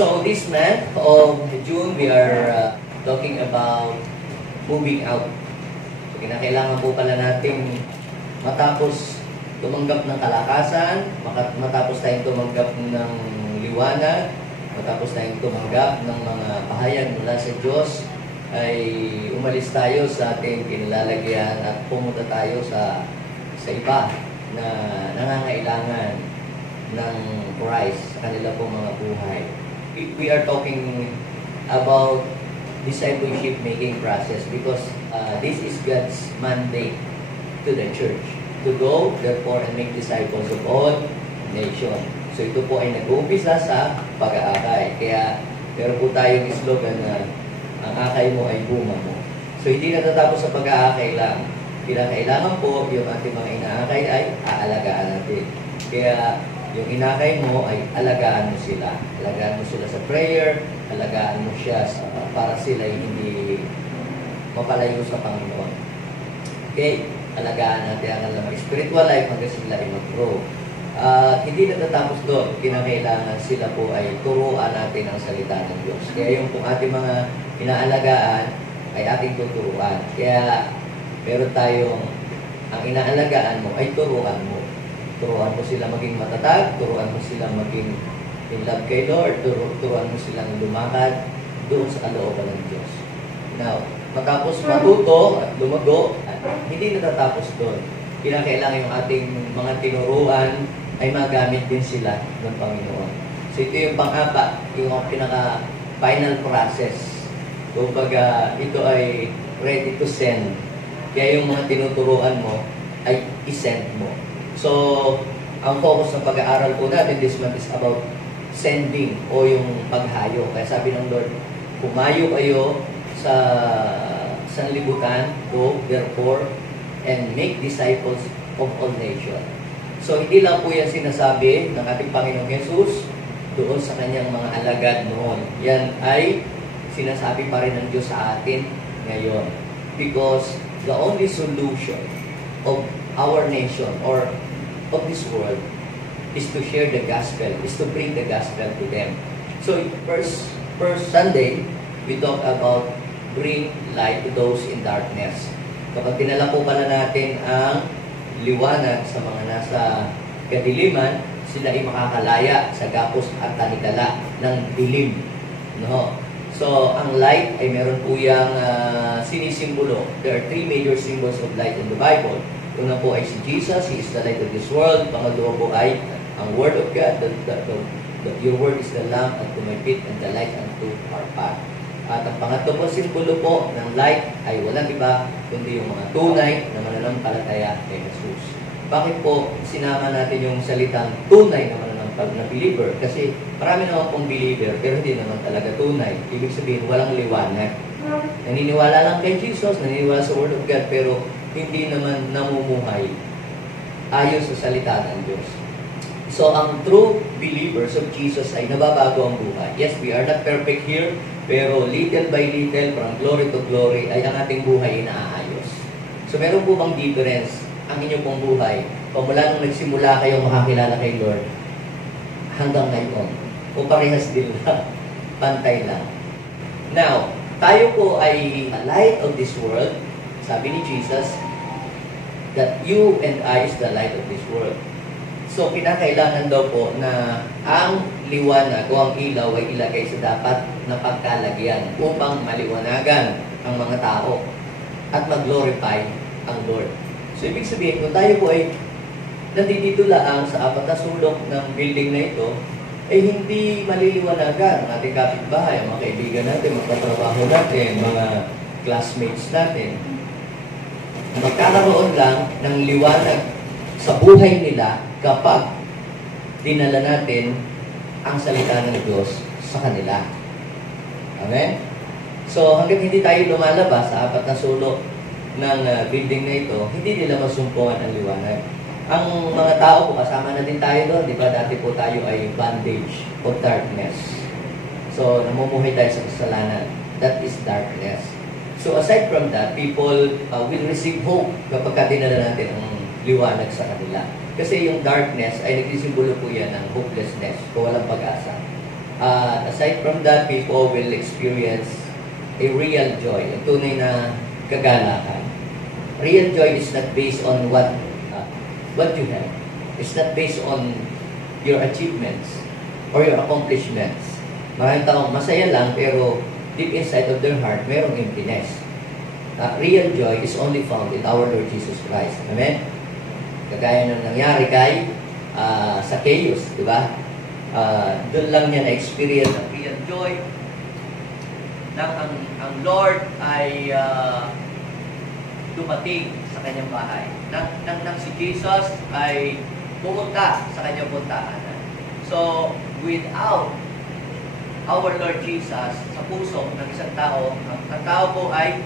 So this month of June, we are talking about moving out. So, kinakailangan po pala nating matapos tumanggap ng kalakasan, matapos tayong tumanggap ng liwanag, matapos tayong tumanggap ng mga pahayag mula sa Diyos, ay umalis tayo sa ating kinilalagyan at pumunta tayo sa iba na nangangailangan ng Christ sa kanila pong mga buhay. We are talking about discipleship making process because this is God's mandate to the church to go, therefore, and make disciples of all nations. So ito po ay nag-uumpisa sa pag-aakay. Kaya meron po tayong slogan na ang akay mo ay bunga mo. So hindi natatapos sa pag-aakay lang. Kailangan po yung ating mga inaakay ay aalagaan natin. Kaya yung inakay mo ay alagaan mo sila. Alagaan mo sila sa prayer, alagaan mo siya para sila hindi mapalayo sa Panginoon. Okay? Alagaan natin ang alam spiritual life hanggang sila ay mag-grow. Hindi natatapos doon. Kinakailangan sila po ay turuan natin ang salita ng Diyos. Kaya yung kung ating mga inaalagaan ay ating tuturuan. Kaya meron tayong ang inaalagaan mo ay turuan mo. Turuan mo sila maging matatag, turuan mo sila maging in love kay Lord, turuan mo silang lumakad doon sa kalooban ng Diyos. Now, matapos matuto at lumago, hindi natatapos doon. Kinakailangan yung ating mga tinuruan ay magamit din sila ng Panginoon. So ito yung pang-apat, yung pinaka-final process. Kumbaga, ito ay ready to send. Kaya yung mga tinuturuan mo ay isend mo. So, ang focus ng pag-aaral po natin this month is about sending o yung paghayo. Kaya sabi ng Lord, humayo kayo sa sanlibutan, go, therefore, and make disciples of all nations. So, hindi lang po yan sinasabi ng ating Panginoong Jesus doon sa kanyang mga alagad noon. Yan ay sinasabi pa rin ng Diyos sa atin ngayon. Because the only solution of our nation or of this world is to share the gospel, is to bring the gospel to them. So, first Sunday, we talk about bring light to those in darkness. Kapag tinala po pala natin ang liwanag sa mga nasa kadiliman, sila ay makakalaya sa gapos at tanikala ng dilim. No? So, ang light ay meron po yung sinisimbolo. There are three major symbols of light in the Bible. Una po ay si Jesus, He is the light of this world. Pangalawa po ay ang Word of God, your Word is the lamp unto my feet and the light unto our path. At ang pangatlo po, simbolo po ng light ay walang iba kundi yung mga tunay na mananampalataya kay Jesus. Bakit po sinama natin yung salitang tunay na mananampalataya na believer? Kasi marami naman pong believer pero hindi naman talaga tunay. Ibig sabihin, walang liwanag. Naniniwala lang kay Jesus, naniniwala sa Word of God, pero hindi naman namumuhay ayon sa salita ng Diyos. So, ang true believers of Jesus ay nababago ang buhay. Yes, we are not perfect here, pero little by little, from glory to glory, ay ang ating buhay ay naaayos. So, meron po bang difference ang inyong pong buhay? O mula nung nagsimula kayong makakilala kay Lord, hanggang ngayon? O parehas din lang? Pantay lang? Now, tayo po ay a light of this world. Sabi ni Jesus, that you and I is the light of this world. So, kinakailangan daw po na ang liwanag o ang ilaw ay ilagay sa dapat na pagkalagyan upang maliwanagan ang mga tao at mag-glorify ang Lord. So, ibig sabihin, kung tayo po ay nandito lang sa apat na sulok ng building na ito, ay hindi maliliwanagan ang ating kapitbahay, ang mga kaibigan natin, magkatrabaho natin, mga classmates natin. Magkakaroon lang ng liwanag sa buhay nila kapag dinala natin ang salita ng Diyos sa kanila. Amen? So, hanggang hindi tayo lumalabas sa apat na sulok ng building na ito, hindi nila masumpungan ang liwanag. Ang mga tao po, kasama na din tayo doon. Di ba dati po tayo ay bondage of darkness. So, namumuhay tayo sa kasalanan. That is darkness. So, aside from that, people will receive hope kapag dinala natin ang liwanag sa kanila. Kasi yung darkness ay nagsisimbolo po yan ng hopelessness o walang pag-asa. aside from that, people will experience a real joy, a tunay na kagalakan. Real joy is not based on what you have. It's not based on your achievements or your accomplishments. Maraming taong masaya lang, pero deep inside of their heart, mayroong emptiness. Real joy is only found in our Lord Jesus Christ. Amen? Kagaya ng nangyari kay Zacchaeus, di ba? Doon lang niya na-experience ang real joy nang ang Lord ay dumating sa kanyang bahay. Nang si Jesus ay pumunta sa kanyang puntahan. So, without our Lord Jesus sa puso ng isang tao, ang tao po ay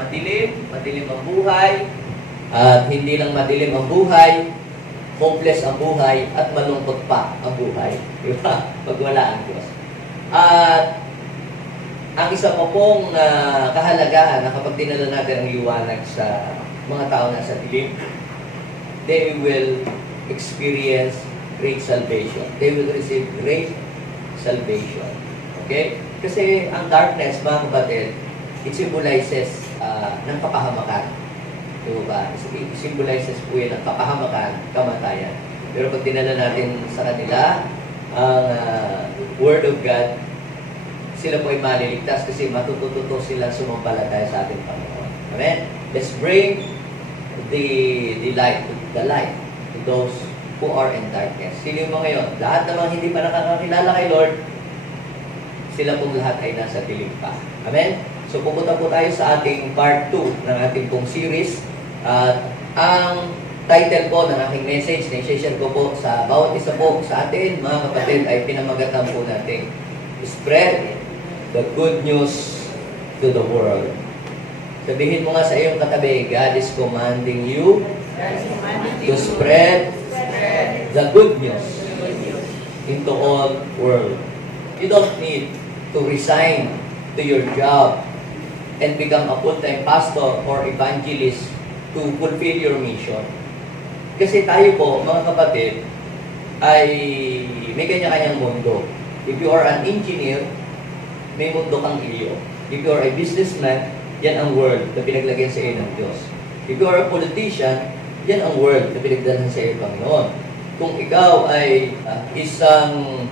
madilim ang buhay, at hindi lang madilim ang buhay, hopeless ang buhay, at malungkot pa ang buhay. Diba? Pag wala ang Diyos. At ang isa pa pong kahalagahan na kapag dinala natin ang liwanag sa mga tao na sa dilim, they will experience great salvation. They will receive great salvation. Okay? Kasi ang darkness, mga kapatid, it symbolizes ng kapahamakan. Diba? It symbolizes po yan ng kapahamakan, kamatayan. Pero pag dinala natin sa kanila ang Word of God, sila po ay maliligtas kasi matututo sila sumampalataya sa ating Panginoon. Amen? Let's bring the light to those who are in darkness. Sino yung mga yun? Lahat namang hindi pa nakakakilala kay Lord, sila pong lahat ay nasa dilim pa. Amen? So pupunta po tayo sa ating part 2 ng ating pong series. At ang title po ng aking message na i-share ko po sa bawat isa po sa atin, mga kapatid, ay pinamagatan po natin, spread the good news to the world. Sabihin mo nga sa iyong katabi, God is commanding you to spread the good news into all world. You don't need to resign to your job and become a full-time pastor or evangelist to fulfill your mission. Kasi tayo po, mga kapatid, ay may kanya-kanyang mundo. If you are an engineer, may mundo kang iyo. If you are a businessman, yan ang world na pinaglagyan sa iyo ng Diyos. If you are a politician, yan ang world na pinagdalhan sa iyo ng Panginoon. Kung ikaw ay isang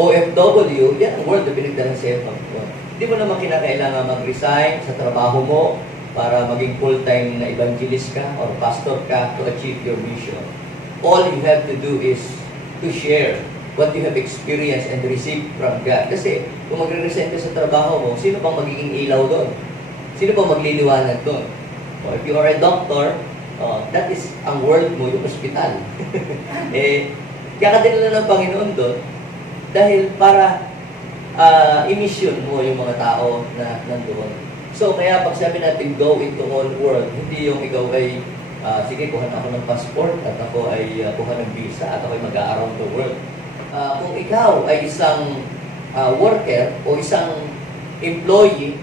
OFW, yan ang world na pinagdalhan sa iyo ng Panginoon. Hindi mo naman kinakailangan mag-resign sa trabaho mo para maging full-time na evangelist ka or pastor ka to achieve your mission. All you have to do is to share what you have experienced and received from God. Kasi kung magre-resign ka sa trabaho mo, sino pang magiging ilaw doon? Sino pang magliliwanag doon? So, if you are a doctor, that is ang world mo, yung hospital. Kaya ka dinala ng Panginoon doon dahil para i-mission mo yung mga tao na nandoon. So, kaya pag sabi natin, go into all world, hindi yung ikaw ay, sige, kuha na ako ng passport, at ako ay kuha ng visa, at ako ay mag-a-around the world. Kung ikaw ay isang worker o isang employee,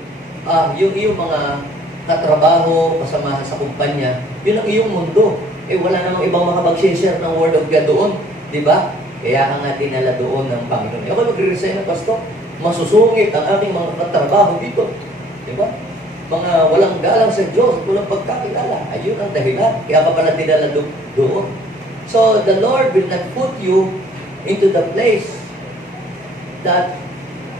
yung iyong mga katrabaho, kasamahan sa kumpanya, yun ang iyong mundo. Wala namang ibang makapag-share ng Word of God doon. Diba? Kaya ka nga dinala doon ng Panginoon. Ako magre-resign ng pastor, masusungit ang aking mga katrabaho dito. Diba? Mga walang galang sa Diyos, walang pagkakilala. Ayun ang dahilan. Kaya ka pala dinala doon. So, the Lord will not put you into the place that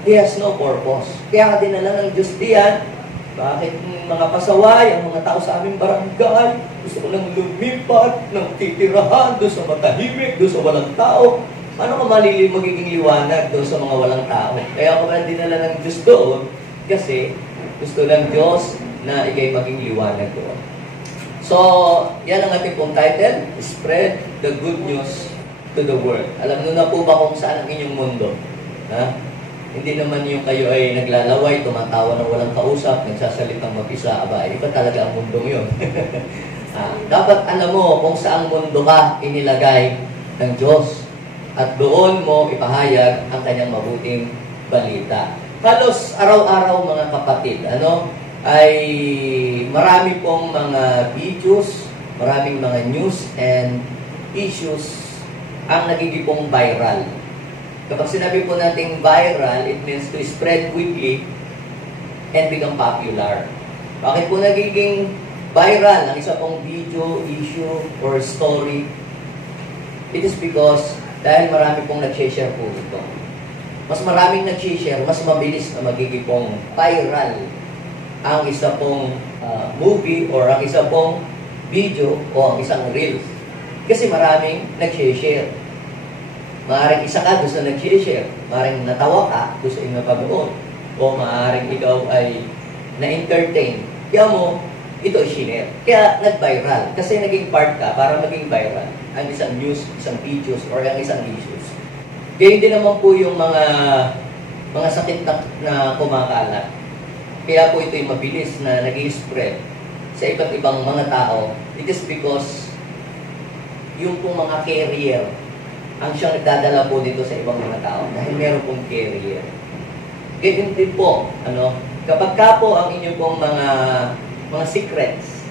He has no purpose. Kaya ka dinala ng Diyos diyan. Bakit mga pasaway, ang mga tao sa aming barangay, gusto ko lang lumipat, ng titirahan, doon sa matahimik, doon sa walang tao. Ano ka magiging liwanag doon sa mga walang tao? Kaya ako man dinala ng Diyos doon, kasi gusto lang Diyos na ikay maging liwanag doon. So, yan ang ating pong title, Spread the Good News to the World. Alam nyo na po ba kung saan ang inyong mundo? Ha? Hindi naman yung kayo ay naglalaway, tumatawa ng walang kausap, nagsasalitang mag-isa, aba, iba talaga ang mundong yun. Dapat alam mo kung saang mundo ka inilagay ng Diyos. At doon mo ipahayag ang kanyang mabuting balita. Halos araw-araw mga kapatid, ay marami pong mga videos, maraming mga news and issues ang nagiging pong viral. Kapag sinabi po nating viral, it means to spread quickly and become popular. Bakit po nagiging viral ang isa pong video, issue, or story? It is because dahil marami pong nag-share po ito. Mas maraming nag-share, mas mabilis na magiging pong viral ang isa pong movie or ang isa pong video o ang isang reels. Kasi maraming nag-share. Maaaring isa ka doon sa nag-share. Maaaring natawa ka doon sa iyong napag-nood. O maaaring ikaw ay na-entertain. Kaya mo, ito ay share. Kaya nag-viral. Kasi naging part ka para maging viral. Ang isang news, isang videos, or ang isang issues. Kaya hindi naman po yung mga sakit na kumakalat. Kaya po ito yung mabilis na nag-i-spread sa iba't ibang mga tao. It is because yung pong mga carrier ang siyang nagdadala po dito sa ibang mga tao dahil meron pong carrier. Ganyan din po, kapag ka po ang inyong pong mga secrets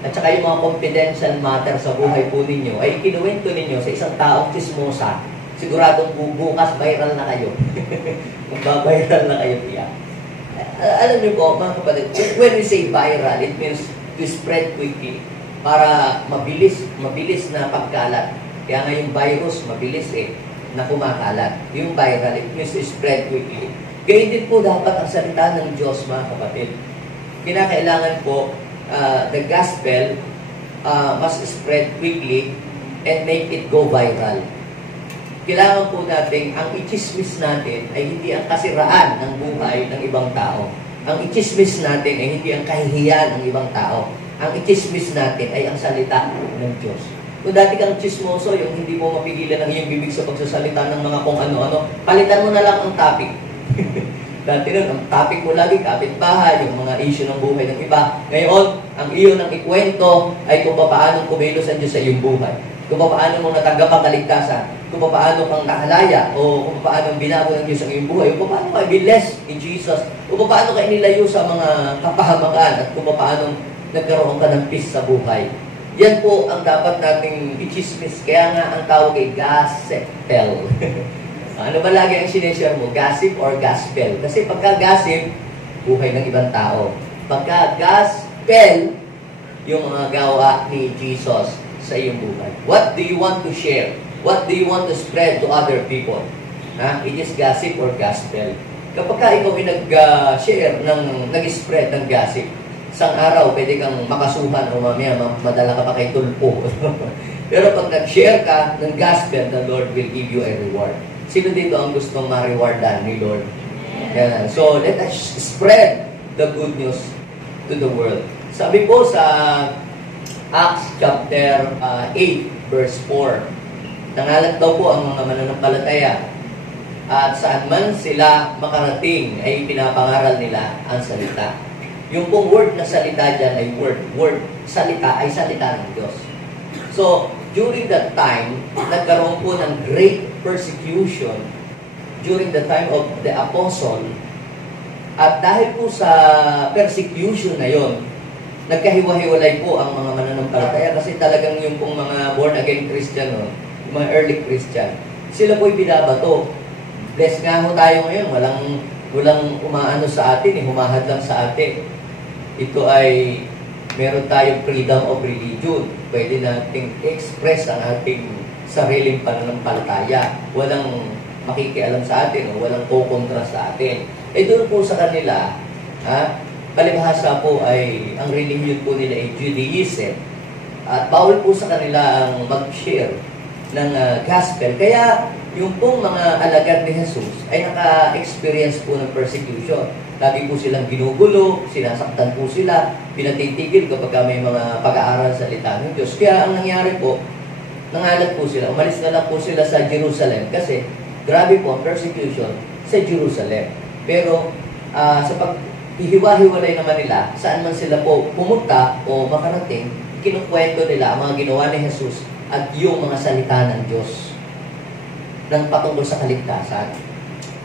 at saka yung mga confidential matter sa buhay po ninyo ay kinuwento ninyo sa isang taong chismosa, siguradong bukas viral na kayo. Magbabiral na kayo tiyak. Alam niyo po, mga kapatid, when we say viral, it means to spread quickly para mabilis na pagkalat. Kaya nga yung virus, mabilis na kumakalat. Yung viral, it means to spread quickly. Gayun din po dapat ang salita ng Diyos, mga kapatid. Kinakailangan po, the gospel must spread quickly and make it go viral. Kailangan po natin, ang ichismis natin ay hindi ang kasiraan ng buhay ng ibang tao. Ang ichismis natin ay hindi ang kahihiyan ng ibang tao. Ang ichismis natin ay ang salita ng Diyos. Kung dati kang chismoso, yung hindi mo mapigilan ang iyong bibig sa pagsasalita ng mga kung ano-ano, palitan mo na lang ang topic. Dati nun, ang topic mo lagi, kapitbahay, yung mga issue ng buhay ng iba. Ngayon, ang iyo ng ikwento ay kung paano kumilos ang Diyos sa iyong buhay. Kung paano mo natanggap ang kaligtasan, kung paano kang nahalaya, o kung paano binago ng Diyos ang iyong buhay, o kung paano ka blessed in Jesus, o kung paano ka inilayo sa mga kapahamakan, at kung paano nagkaroon ka ng peace sa buhay. Yan po ang dapat nating i-chismis. Kaya nga ang tawag ay gospel. Ano ba lagi ang sineshare mo? Gossip or gospel? Kasi pagka gossip, buhay ng ibang tao. Pagka gospel, yung mga gawa ni Jesus sa iyong buhay. What do you want to share? What do you want to spread to other people? It is gossip or gospel. Kapag ikaw ay nag-share, nag-spread ng gossip, isang araw, pwede kang makasuhan o mamaya madala ka pa kay tulpo. Pero pag nag-share ka ng gospel, the Lord will give you a reward. Sino dito ang gustong ma-rewardan ni Lord? Yeah. So, let us spread the good news to the world. Sabi po sa Acts chapter 8, verse 4, nangalat daw po ang mga mananampalataya at saan man sila makarating ay pinapangaral nila ang salita. Yung pong word na salita dyan ay word salita ay salita ng Diyos. So, during that time, nagkaroon po ng great persecution during the time of the apostle. At dahil po sa persecution na yon, nagkahiwa-hiwalay po ang mga mananampalataya kasi talagang yung pong mga born-again Christian, yung mga early Christian, sila po'y binabato. Bless nga ho tayo ngayon, walang umaano sa atin, humahad lang sa atin. Ito ay meron tayong freedom of religion. Pwede nating express ang ating sariling pananampalataya. Walang makikialam sa atin o walang kukontra sa atin. Doon po sa kanila, palibhasa po ay ang religion po nila ay Judaism. At bawal po sa kanila ang mag-share ng gospel. Kaya yung pong mga alagad ni Jesus ay naka-experience po ng persecution. Lagi po silang ginugulo, sinasaktan po sila, pinatitigil kapag may mga pag-aaral sa salita ng Diyos. Kaya ang nangyari po, nangalat po sila, umalis na lang po sila sa Jerusalem kasi grabe po ang persecution sa Jerusalem. Pero sa pag-hiwa-hiwalay naman nila, saan man sila po pumunta o makarating, kinukwento nila ang mga ginawa ni Jesus at yung mga salita ng Diyos ng patungkol sa kaligtasan.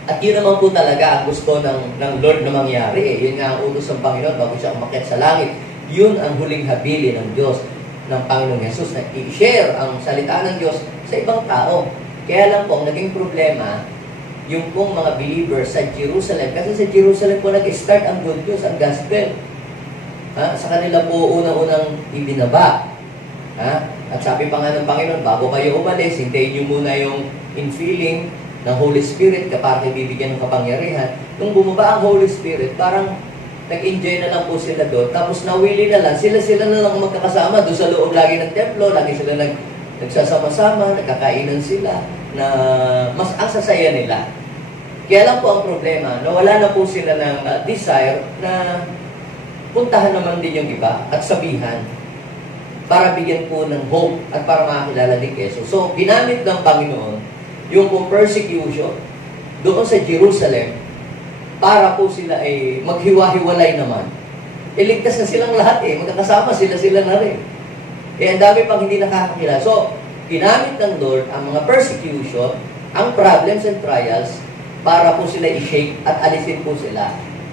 At yun naman po talaga ang gusto ng Lord na mangyari. Yun nga ang utos ng Panginoon bago siya umakyat sa langit. Yun ang huling habili ng Diyos, ng Panginoong Jesus, na i-share ang salita ng Diyos sa ibang tao. Kaya lang po, ang naging problema, yung pong mga believers sa Jerusalem, kasi sa Jerusalem po nag-start ang good news, ang gospel. Sa kanila po unang-unang ibinaba. At sabi pa nga ng Panginoon, bago kayo umalis, hintayin nyo muna yung infilling ng Holy Spirit kapag bibigyan ng kapangyarihan. Nung bumaba ang Holy Spirit, parang nag-enjoy na lang po sila doon. Tapos nawili na lang, sila na lang magkakasama doon sa loob lagi ng templo, lagi sila nagsasama-sama, nagkakainan sila, na mas ang sasaya nila. Kaya lang po ang problema, nawala na po sila ng desire na puntahan naman din yung iba at sabihan para bigyan po ng hope at para makakilala ni Yesus. So, ginamit ng Panginoon yung pong persecution doon sa Jerusalem para po sila ay maghiwa-hiwalay naman. Iligtas na silang lahat magkakasama sila na rin. Ang dami pang hindi nakakakilala. So, ginamit ng Lord ang mga persecution, ang problems and trials para po sila i-shake at alisin po sila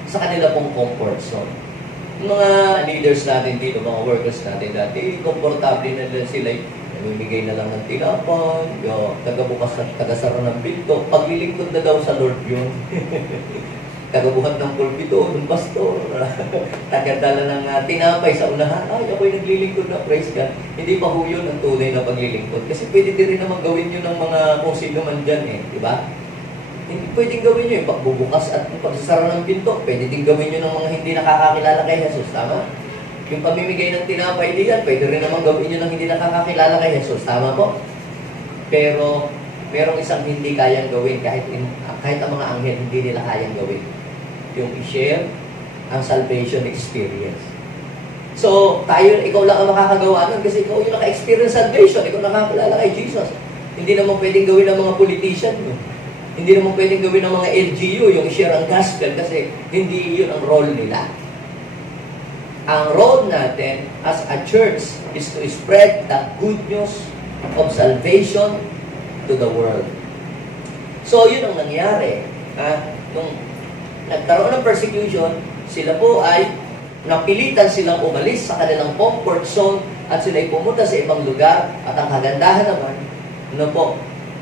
sa kanila pong comfort zone. Mga leaders natin dito, mga workers natin dati, komportable na lang sila, namimigay na lang ng tinapay, tagabukas at tagasara ng pinto, paglilingkod na daw sa Lord yun. Tagabuhat ng pulpito, ng pastor, tagadala ng tinapay sa unahan, ako'y naglilingkod na, praise God. Hindi pa ho yun ang tunay na paglilingkod. Kasi pwede din rin naman gawin yun ng mga kung sino man dyan di ba? Hindi pwedeng gawin nyo yung pagbubukas at yung pagsasara ng pinto. Pwede din gawin nyo ng mga hindi nakakakilala kay Jesus. Tama? Yung pamimigay ng tinapay diyan, pwede rin naman gawin nyo ng hindi nakakakilala kay Jesus. Tama po? Pero, merong isang hindi kayang gawin kahit ang mga anghel hindi nila kayang gawin. Yung i-share ang salvation experience. So, ikaw lang ang makakagawa nun kasi ikaw yung naka-experience salvation. Ikaw nakakilala kay Jesus. Hindi naman pwedeng gawin ng mga politician. Hindi naman pwedeng gawin ng mga LGU yung i-share ang gospel kasi hindi yun ang role nila. Ang role natin as a church is to spread the good news of salvation to the world. So, yun ang nangyari. Nung nagkaroon ng persecution, sila po ay napilitan silang umalis sa kanilang comfort zone at sila ay pumunta sa ibang lugar at ang kagandahan naman,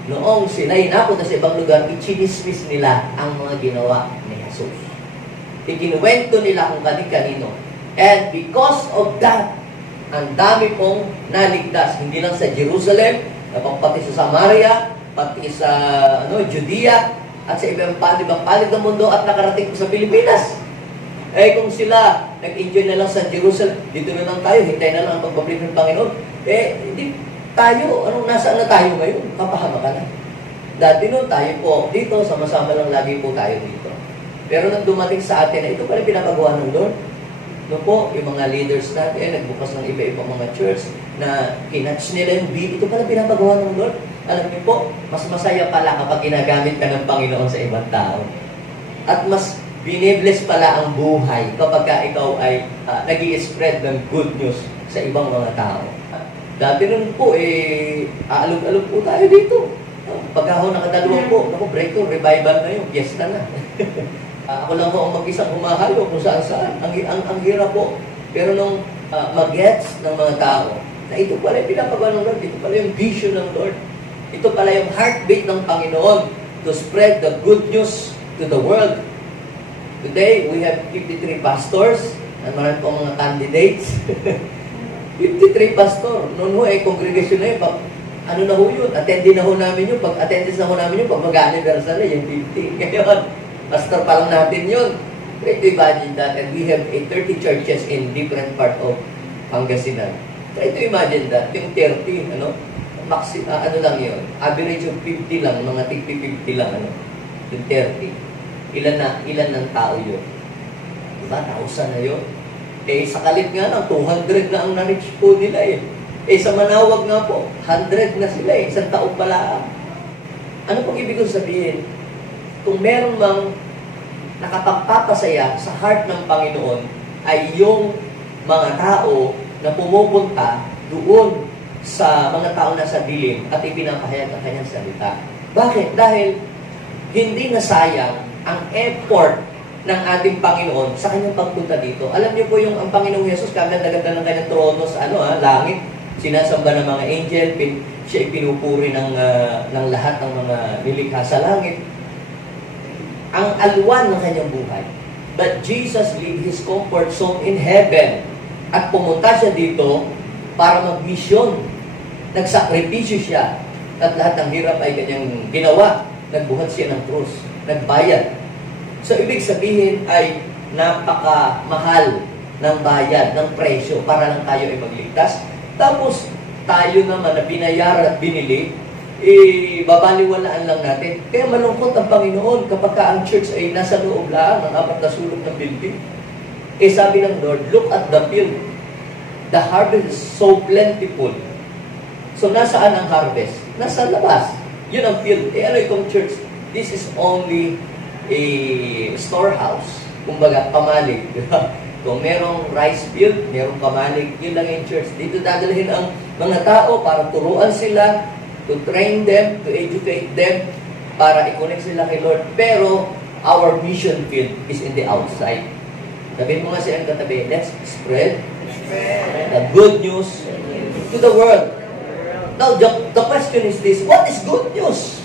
noong sila'y napunta sa ibang lugar, ichinismis nila ang mga ginawa ni Jesus. Ikinuwento nila kung kanino. And because of that, ang dami pong naligtas, hindi lang sa Jerusalem, pati sa Samaria, pati sa Judea, at sa ibang panig ng mundo at nakarating po sa Pilipinas. Kung sila nag-enjoy na lang sa Jerusalem, dito na lang tayo, hintay na lang ang pagbabalik ng Panginoon, hindi tayo, nasaan na tayo ngayon? Kapahama ka na. Dati noon tayo po dito, sama-sama lang lagi po tayo dito. Pero nang dumating sa atin na ito pala pinapagawa ng Lord, po, yung mga leaders natin, nagbukas ng iba-ibang mga church na kinatch nila yung ito pala pinapagawa ng Lord. Alam niyo po, mas masaya pala kapag ginagamit ka ng Panginoon sa ibang tao. At mas binibless pala ang buhay kapag ikaw ay nag-i-spread ng good news sa ibang mga tao. Dati nun po, aalog-alog po tayo dito. Pagka ako nakadalawang po, breakthrough, revival na yun, fiesta na. Ako lang po ang mag-isang humahalo kung saan-saan. Ang hirap po. Pero nung mag-gets ng mga tao, na ito pala yung pinapagawa ng Lord, ito pala yung vision ng Lord, ito pala yung heartbeat ng Panginoon to spread the good news to the world. Today, we have 53 pastors, at marami po mga candidates. 53 pastor. Noon ho, congregation na yun. Ano na ho yun? Attendee na ho namin yun. Pag attendance na ho namin yun, pag mag-anniversary, yung 50. Ngayon, pastor pa lang natin yun. Try to imagine that. And we have 30 churches in different part of Pangasinan. Try to imagine that. Yung 30, ano lang yun? Average of 50 lang. Mga tig-50 lang. Yung 30. Ilan ng tao yun? Diba? 1,000 na yun. Sa Kalit nga lang, 200 na ang na-reach po nila sa Manawag nga po, 100 na sila isang taon pala. Ano pong ibig kong sabihin? Kung meron mang nakapagpapasaya sa heart ng Panginoon ay yung mga tao na pumupunta doon sa mga tao na sa dilim at ipinapahayag ang kanyang salita. Bakit? Dahil hindi nasayang ang effort ng ating Panginoon sa kanyang pagpunta dito. Alam niyo po yung ang Panginoong Yesus, kaganda-ganda ng kanyang trono sa langit, sinasamba ng mga angel, Siya ay pinupuri ng lahat ng mga nilikha sa langit. Ang alwan ng kanyang buhay. But Jesus lived His comfort zone in heaven. At pumunta siya dito para mag-mission. Nagsakripisyo siya. At lahat ng hirap ay kanyang ginawa. Nagbuhat siya ng krus. Nagbayad. So, ibig sabihin ay napakamahal ng bayad, ng presyo para lang tayo ay magligtas. Tapos, tayo naman na binayaran at binili, babaliwalaan lang natin. Kaya malungkot ang Panginoon kapag ang church ay nasa loob lang ng 4 na sulok ng building. Sabi ng Lord, look at the field. The harvest is so plentiful. So, nasaan ang harvest? Nasa labas. Yun ang field. Ano itong church? This is only a storehouse. Kumbaga, pamalig. Kung merong rice field, merong kamalig, yun lang yung church. Dito dadalhin ang mga tao para turuan sila, to train them, to educate them, para i-connect sila kay Lord. Pero, our mission field is in the outside. Sabihin mo nga siya ang katabi, let's spread the good news to the world. Now, the question is this, what is good news?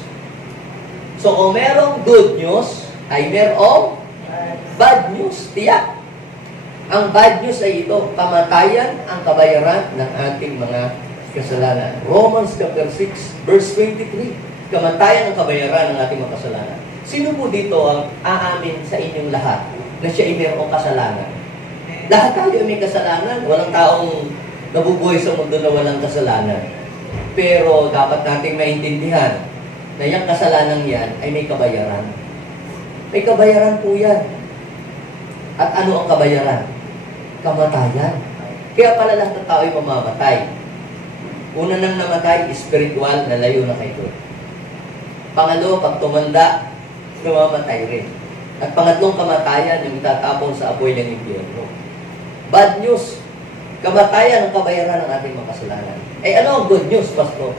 So, kung merong good news, ay merong bad news. Tiyak. Ang bad news ay ito, kamatayan ang kabayaran ng ating mga kasalanan. Romans chapter 6, verse 23. Kamatayan ang kabayaran ng ating mga kasalanan. Sino po dito ang aamin sa inyong lahat na siya ay mayroong kasalanan? Lahat tayo may kasalanan. Walang taong nabubuhay sa mundo na walang kasalanan. Pero dapat nating maintindihan na yung kasalanan yan ay may kabayaran. May kabayaran po yan. At ano ang kabayaran? Kamatayan. Kaya pala lahat ng tao ay mamamatay. Una nang namatay, spiritual, na layo na kay Lord. Pangalo, pag tumanda, namamatay rin. At pangatlong kamatayan, yung itatapon sa apoy ng impyerno. Bad news, kamatayan ang kabayaran ng ating mga kasalanan. Ano ang good news, Pastor?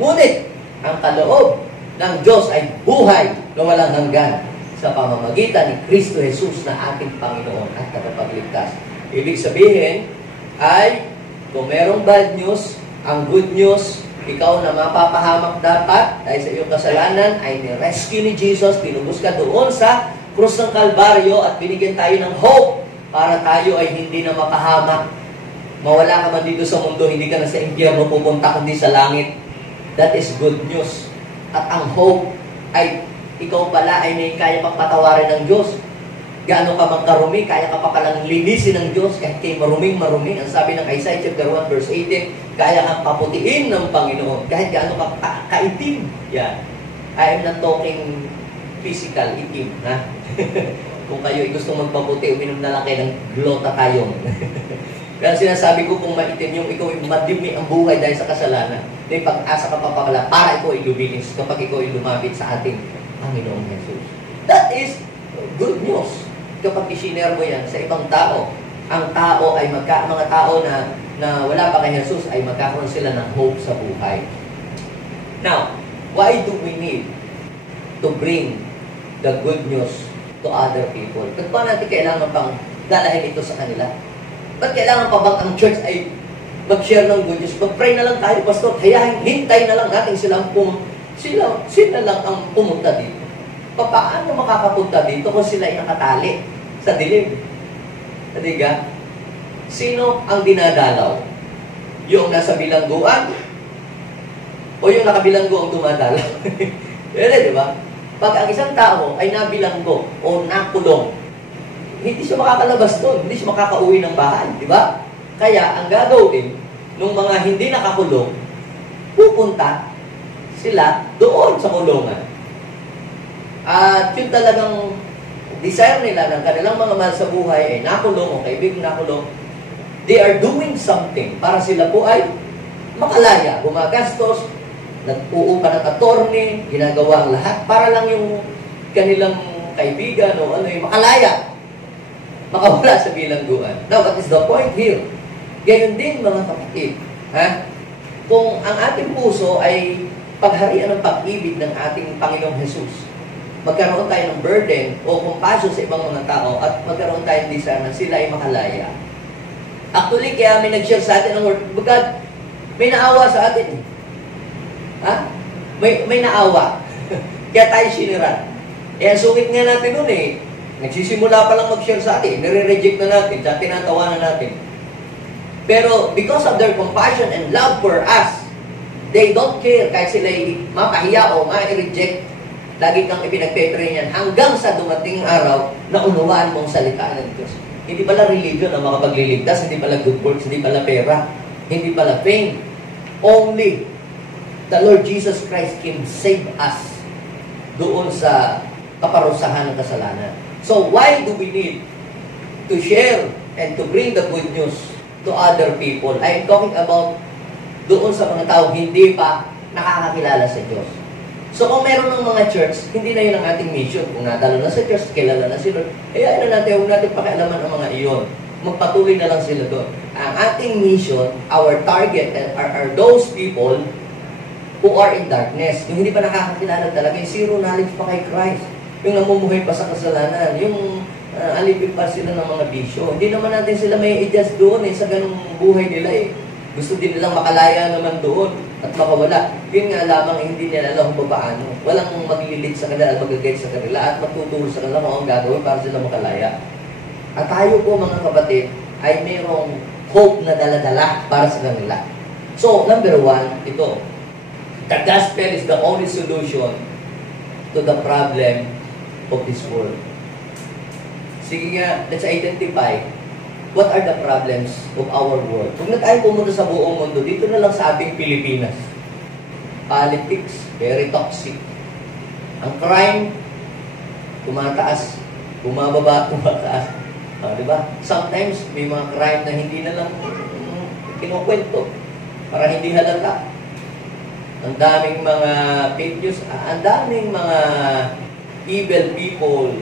Ngunit, ang kaloob ng Diyos ay buhay na walang hanggan sa pamamagitan ni Kristo Jesus na ating Panginoon at tagapagligtas. Ibig sabihin ay kung merong bad news, ang good news, ikaw na mapapahamak dapat dahil sa iyong kasalanan ay ni-rescue ni Jesus, tinubos ka doon sa krus ng Kalbaryo at binigyan tayo ng hope para tayo ay hindi na mapahamak. Mawala ka man dito sa mundo, hindi ka na sa impyerno pupunta kundi sa langit. That is good news. At ang hope ay ikaw pala ay may kaya pang patawarin ng Diyos. Gaano ka mang karumi, kaya ka pa palang linisin ng Diyos kahit kay maruming-marumi. Ang sabi ng Isaiah chapter 1 verse 18, kaya kang paputiin ng Panginoon kahit gaano ka kaitim. Yeah. I am not talking physical, itim. Ha? Kung kayo ay gusto magpaputi, uminom na lang kayo ng glutathione. Kaya sinasabi ko kung maitim yung ikaw ay madimi ang buhay dahil sa kasalanan. May pag-asa ka pa pala para ikaw ay luminis kapag ikaw ay lumapit sa ating Panginoong Jesus. That is good news. Kapag isinare mo yan sa ibang tao, ang tao ay mga tao na wala pa kay Jesus ay magkakaroon sila ng hope sa buhay. Now, why do we need to bring the good news to other people? Ba't pa natin kailangan pang dalahin ito sa kanila? Ba't kailangan pa bang ang church ay mag-share ng good news? Mag-pray na lang tayo, Pastor. Hintay na lang natin sila lang ang pumunta dito. Paano makakapunta dito kung sila ay nakatali sa dilim? Adiga? Sino ang dinadalaw? Yung nasa bilangguan? O yung nakabilanggo ang dumadalaw? Pero, di ba? Pag ang isang tao ay nabilanggo o nakulong, hindi siya makakalabas doon, hindi siya makakauwi ng bahay, di ba? Kaya, ang gagawin, nung mga hindi nakakulong, pupunta sila doon sa kulungan. At yung talagang desire nila ng kanilang mga mahal sa buhay ay nakulong o kaibigang nakulong, they are doing something para sila po ay makalaya, gumagastos, nag-uupa ng attorney, ginagawa ang lahat para lang yung kanilang kaibigan o ano yung makalaya, makawala sa bilangguan. Now, what is the point here? Gayon din mga kapatid, ha? Kung ang ating puso ay pagharian ng pag-ibig ng ating Panginoong Jesus, magkaroon tayo ng burden o compassion sa ibang mga tao at magkaroon tayo ng desire na sila ay makalaya. Actually, kaya may nag-share sa atin ng word, God, may naawa sa atin. Ha? May naawa. Kaya tayo siniran. Eh, ang sungit nga natin nun eh. Nagsisimula pa lang mag-share sa atin. Nire-reject na natin. At tinatawanan natin. Pero because of their compassion and love for us, they don't care kahit sila mapahiya o ma-reject. Lagi kang ipinagpepre niyan hanggang sa dumating araw na unawaan mong salita ng Diyos. Hindi pala religion ang makapagliligtas, hindi pala good works, hindi pala pera, hindi pala fame. Only the Lord Jesus Christ can save us doon sa kaparusahan ng kasalanan. So why do we need to share and to bring the good news to other people? I am talking about doon sa mga tao hindi pa nakakakilala sa Diyos. So kung meron ng mga church, hindi na yun ang ating mission. Kung natalo na sa church, kilala na sila. Ano natin, huwag natin pakialaman ang mga iyon. Magpatuloy na lang sila doon. Ang ating mission, our target are those people who are in darkness. Yung hindi pa nakakakilala talaga, yung zero knowledge pa kay Christ. Yung namumuhay pa sa kasalanan. Yung alipin pa sila ng mga bisyo. Hindi naman natin sila may i-adjust doon sa ganung buhay nila eh. Gusto din nilang makalaya naman doon at makawala. Yun nga lamang hindi nila alam kung paano. Walang maglilid sa kanila at mag-guide sa kanila at magtuturo sa kanila kung ang gagawin para sila makalaya. At tayo po mga kapatid ay mayroong hope na dala-dala para sa kanila. So, number one, ito. The gospel is the only solution to the problem of this world. Sige nga, let's identify what are the problems of our world. Huwag na tayo pumunta sa buong mundo. Dito na lang sa ating Pilipinas. Politics, very toxic. Ang crime, tumataas. Bumababa, tumataas. Diba? Sometimes, may mga crime na hindi na lang kinukwento para hindi halata. Ang daming mga fake news, ang daming mga evil people.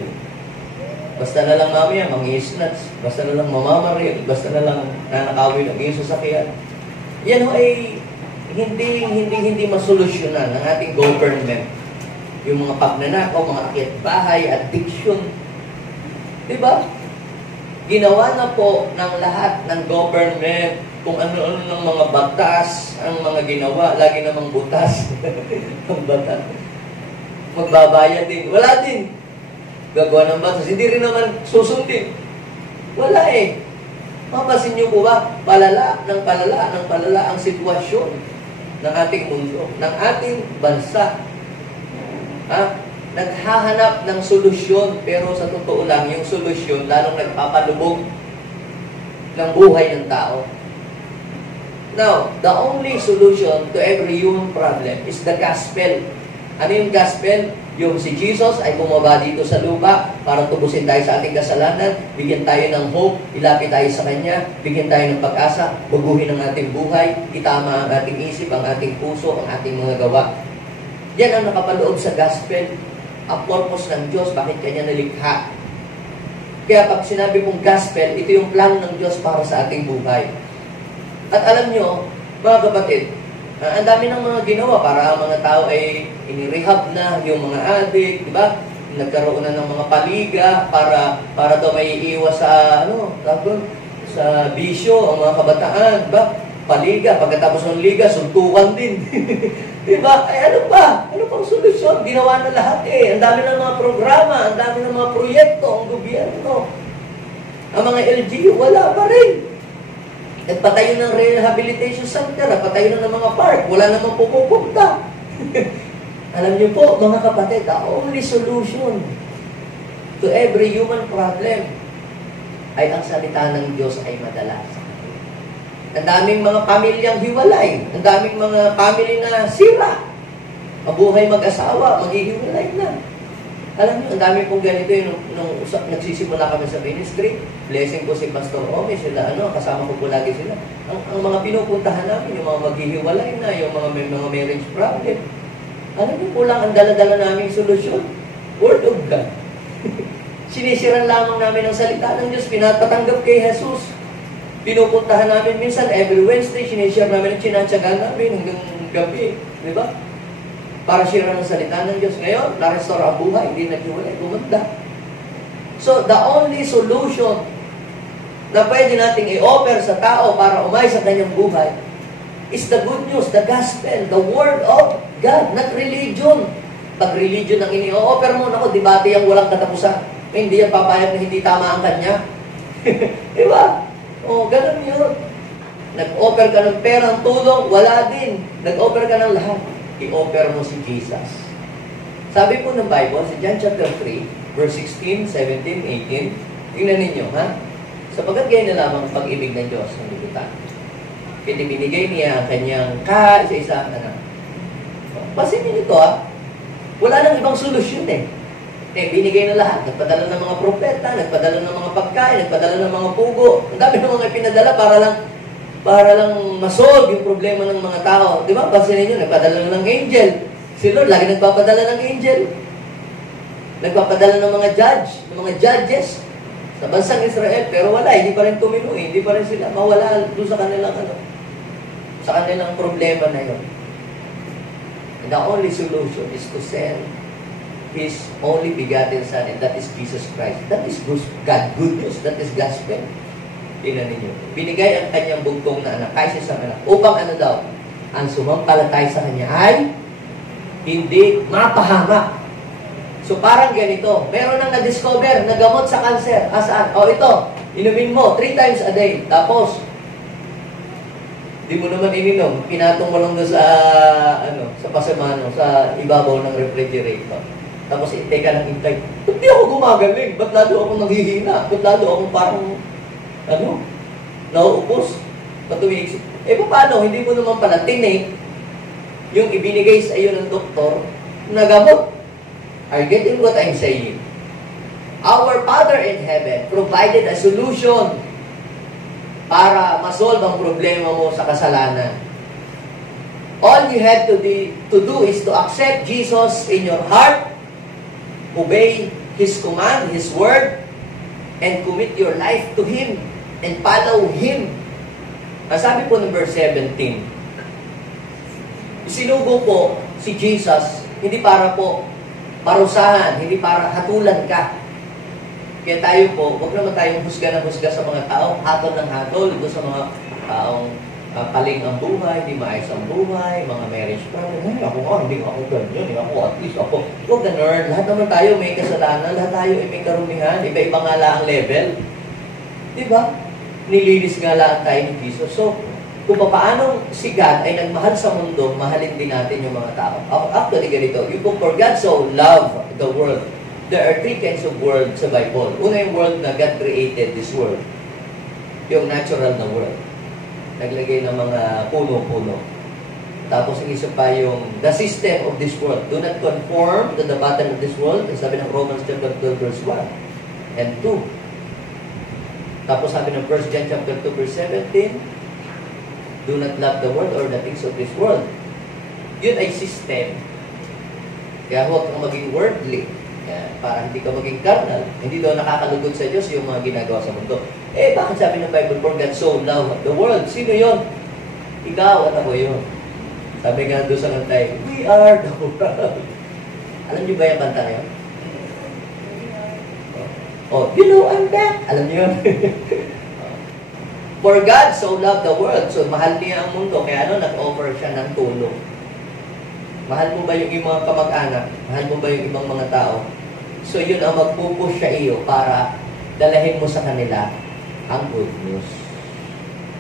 Basta na lang mamaya, mangisnats. Basta na lang mamamaril. Basta na lang nanakawin ang iyong sasakyan. Yan ho ay hindi masolusyonan ng ating government. Yung mga pagnanakaw, mga akyat bahay, addiction. Diba? Ginawa na po ng lahat ng government kung ano-ano ng mga batas ang mga ginawa. Lagi namang butas. Ang batas. Magbabayad din. Wala din. Gagawa ng batas. Hindi rin naman susundin. Wala eh. Mapasin niyo po ba? Palala ang sitwasyon ng ating mundo, ng ating bansa. Naghahanap ng solusyon, pero sa totoo lang, yung solusyon lalong nagpapalubog ng buhay ng tao. Now, the only solution to every human problem is the gospel. Ano yung gospel? Yung si Jesus ay bumaba dito sa lupa para tubusin tayo sa ating kasalanan, bigyan tayo ng hope, ilapit tayo sa Kanya, bigyan tayo ng pag-asa, baguhin ang ating buhay, itama ang ating isip, ang ating puso, ang ating mga gawa. Yan ang nakapaloob sa gospel, ang purpose ng Diyos, bakit Kanya nalikha. Kaya pag sinabi mong gospel, ito yung plano ng Diyos para sa ating buhay. At alam nyo, mga kapatid, ang dami ng mga ginawa para ang mga tao ay inirehab na yung mga addict, di ba? Nagkaroon na ng mga paliga para daw may iiwas sa sa bisyo ang mga kabataan, di ba? Paliga, pagkatapos ng liga, suntukan din. Di ba? Ay ano pa? Ano pang solusyon? Ginawa na lahat eh. Ang dami ng mga programa, ang dami ng mga proyekto, ang gobyerno. Ang mga LGU, wala pa rin. Nagpatayo ng rehabilitation center, nagpatayo na ng mga park, wala namang pupunta. Alam niyo po, mga kapatid, the only solution to every human problem ay ang salita ng Diyos ay madalas. Ang daming mga pamilyang hiwalay, ang daming mga family na sira. Mabuhay mag-asawa, maghihiwalay na. Alam niyo, ang dami pong ganito yung nung nagsisimula kami sa ministry, blessing ko si Pastor Omi, sila kasama ko po lagi sila. Ang mga pinupuntahan namin, yung mga maghihiwalay na, yung mga marriage problem. Alam niyo po lang, ang dala-dala namin solusyon, Word of God. Sinisiran lamang namin ang salita ng Diyos, pinapatanggap kay Jesus. Pinupuntahan namin minsan, every Wednesday, sinishare namin at sinatsagaan namin hanggang gabi. Di ba? Para share ng salita ng Diyos. Ngayon, na-restore ang buhay, hindi naghiwalay, gumanda. So, the only solution na pwede nating i-offer sa tao para umay sa kanyang buhay is the good news, the gospel, the word of God, not religion. Pag religion ang ini-offer mo, naku, debate yung walang katapusan. Hindi yan papayag na hindi tama ang kanya. Diba? O, ganun yun. Nag-offer ka ng perang tulong, wala din. Nag-offer ka ng lahat. I-offer mo si Jesus. Sabi po ng Bible, sa John chapter 3, verse 16, 17, 18, tingnan ninyo, ha? Sapagkat ganyan na lamang ang pag-ibig ng Diyos ng libutan. Kaya binigay niya ang kanyang kaisa-isa anak. Pasin niyo ito, ha? Wala nang ibang solusyon, eh. Binigay na lahat. Nagpadala ng mga propeta, nagpadala ng mga pagkain, nagpadala ng mga pugo. Ang dami ng mga pinadala para lang masolve yung problema ng mga tao. Di ba? Pasin niyo, nagpadala ng angel. Si Lord, lagi nagpapadala ng angel. Nagpapadala ng mga judges sa bansang Israel. Pero wala, hindi pa rin tumino. Hindi pa rin sila mawala doon sa kanilang problema na yun. And the only solution is to send His only begotten Son, and that is Jesus Christ. That is God, good news. That is gospel. Tingnan ninyo. Binigay ang kanyang bugtong na anak, kaysa sa anak, upang ano daw? Ang sumampalatay sa kanya ay hindi mapahamak. So parang ganito, meron nang na-discover na gamot sa cancer. Asaan? O ito, inumin mo 3 times a day. Tapos, di mo naman ininom, pinatong mo lang doon sa, sa pasemano, sa ibabaw ng refrigerator. Tapos, intay ka ng intay. Ba't di ako gumagaling? Ba't lalo akong nanghihina? Ba't lalo akong parang, nauupos? Patuwigsik. Paano? Hindi mo naman pala tinik yung ibinigay sa iyo ng doktor na gamot. Are you getting what I'm saying? Our Father in Heaven provided a solution para masolve ang problema mo sa kasalanan. All you have to do is to accept Jesus in your heart, obey His command, His word, and commit your life to Him and follow Him. Sabi po ng verse 17, isinugo po si Jesus, hindi para po parusahan, hindi para hatulan ka. Kaya tayo po, huwag naman tayong husga ng husga sa mga tao, hatol ng hatol, ito sa mga taong paling ang buhay, hindi maayos ang buhay, mga marriage problem. Ay, ako nga, hindi ako ganyan, ako at least ako. Huwag ganun, lahat naman tayo may kasalanan, lahat tayo ay may karumihan, iba-iba nga lang ang level. Diba? Nilinis nga lang tayo ni Jesus. So, kung paano si God ay nagmahal sa mundo, mahalin din natin yung mga tao. Actually, ganito, yung for God so loved the world. There are 3 kinds of world sa Bible. Una yung world na God created this world. Yung natural na world. Naglagay ng mga puno-puno. Tapos yung isa pa yung the system of this world. Do not conform to the pattern of this world. Sabi ng Romans chapter 12 verse 1 and 2. Tapos sabi ng 1 John chapter 2 verse 17, do not love the world or the things of this world. Yun ay system. Kaya huwag kang maging worldly. Para hindi ka maging carnal. Hindi daw nakakalugod sa Diyos yung mga ginagawa sa mundo. Bakit sabi ng Bible, for God so loved the world? Sino yon? Ikaw at ako yun. Sabi nga doon sa kantay, we are the world. Alam niyo ba yung kanta na yun? You know I'm back. Alam niyo yun? For God so loved the world. So, mahal niya ang mundo. Kaya nag-offer siya ng tulong. Mahal mo ba yung mga kamag-anak? Mahal mo ba yung ibang mga tao? So, yun ang magpupush sa iyo para dalahin mo sa kanila ang good news.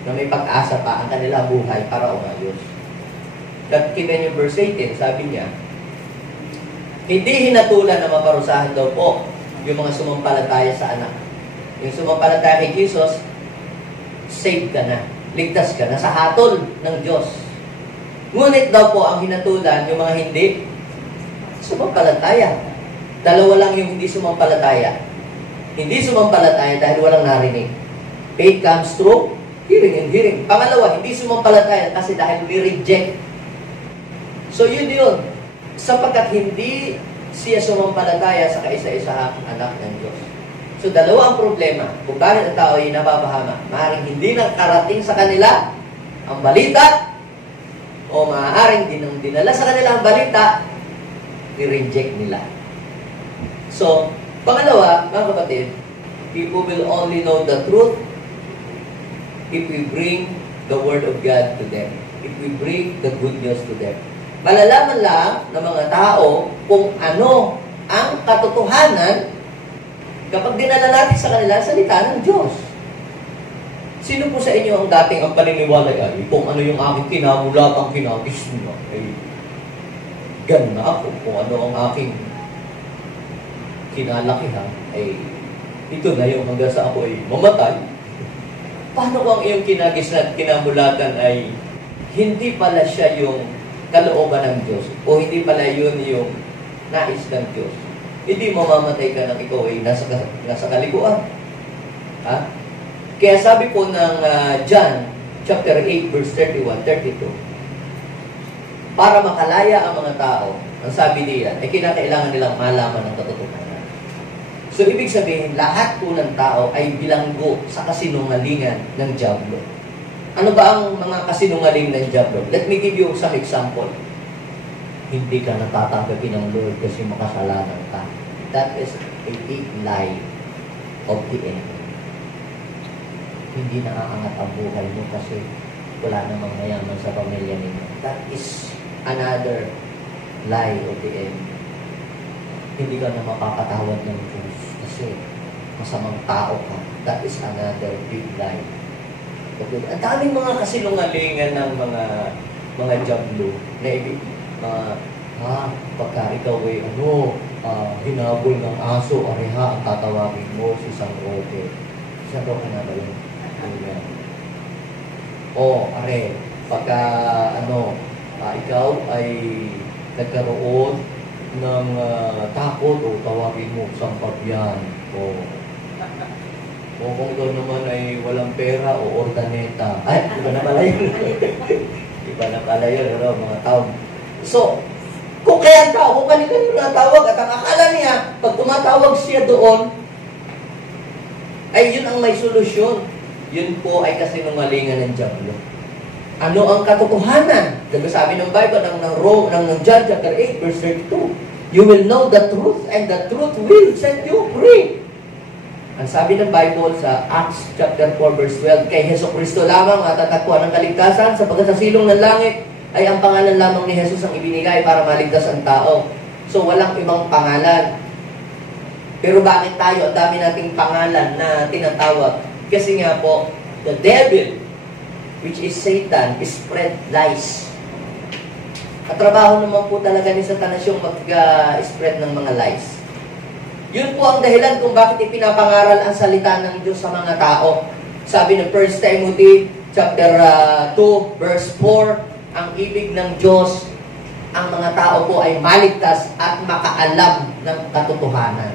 Na may pag-asa pa ang kanila buhay para umayos. At kita yung verse 18, sabi niya, hindi hinatulan na maparusahan daw po yung mga sumampalataya sa anak. Yung sumampalataya kay Jesus, saved ka na. Ligtas ka na sa hatol ng Diyos. Ngunit daw po ang hinatulan, yung mga hindi sumampalataya. Dalawa lang yung hindi sumampalataya. Hindi sumampalataya dahil walang narinig. Faith comes through hearing and hearing. Pangalawa, hindi sumampalataya kasi dahil ni-reject. So yun. Sapagkat hindi siya sumampalataya sa kaisa-isahang anak ng Diyos. So dalawa ang problema. Kung bakit ang tao ay napapahama. Maaaring hindi nakarating sa kanila ang balita o maaaring dinala sa kanila ang balita, i-reject nila. So, pangalawa, mga kapatid, people will only know the truth if we bring the Word of God to them. If we bring the good news to them. Malalaman lang ng mga tao kung ano ang katotohanan kapag dinala natin sa kanila ang salita ng Diyos. Sino po sa inyo ang dating ang paniniwala ay kung ano yung aking kinamulatang kinagis mo? Ay, ganun na ako. Kung ano ang aking kinalakihan, ay ito na yung hanggang sa ako ay mamatay. Paano kung ang iyong kinagis at kinamulatan ay hindi pala siya yung kalooban ng Diyos o hindi pala yun yung nais ng Diyos? Hindi mamamatay ka nang ikaw ay nasa kalikuan. Ha? Kaya sabi po ng John chapter 8 verse 31, 32, para makalaya ang mga tao, ang sabi niya, ay kinakailangan nilang malaman ng katotohanan. So, ibig sabihin, lahat po ng tao ay bilanggo sa kasinungalingan ng dyablo. Ano ba ang mga kasinungaling ng dyablo? Let me give you some example. Hindi ka natatanggapin ng Lord kasi makasalanan ka. That is a big lie of the enemy. Hindi naaangat ang buhay mo kasi wala namang mayaman sa pamilya ninyo. That is another lie of the enemy. Hindi ka na makakatawad ng Diyos kasi masamang tao ka. That is another big lie. Okay. Ang daming mga kasinungalingan ng mga dyablo na pagka ikaw ay hinabol ng aso, areha ang tatawagin mo si San Roque. San Roque na ba yun? Pagka ikaw ay nagkaroon ng takot o tawagin mo sampagyan o kung ikaw naman ay walang pera o ordaneta. Ay, iba na pala yun. Iba na pala yun, mga tao. So, kung kaya kung kanina yung natawag at ang akala niya, pag tumatawag siya doon, ay yun ang may solusyon. Yun po ay kasinungalingan ng dyablo. Ano ang katotohanan? Diba sabi ng Bible, ng John chapter 8, verse 32, you will know the truth and the truth will set you free. Ang sabi ng Bible sa Acts chapter 4, verse 12, kay Jesucristo lamang matatagpuan ang kaligtasan sapagkat sa silong ng langit ay ang pangalan lamang ni Jesus ang ibinigay para maligtas ang tao. So, walang ibang pangalan. Pero bakit tayo, ang dami nating pangalan na tinatawag? Kasi nga po, the devil, which is Satan, spread lies. At trabaho naman po talaga ni Satanas yung mag-spread ng mga lies. Yun po ang dahilan kung bakit ipinapangaral ang salita ng Diyos sa mga tao. Sabi ng 1 Timothy chapter 2, verse 4, ang ibig ng Diyos, ang mga tao po ay maligtas at makaalam ng katotohanan.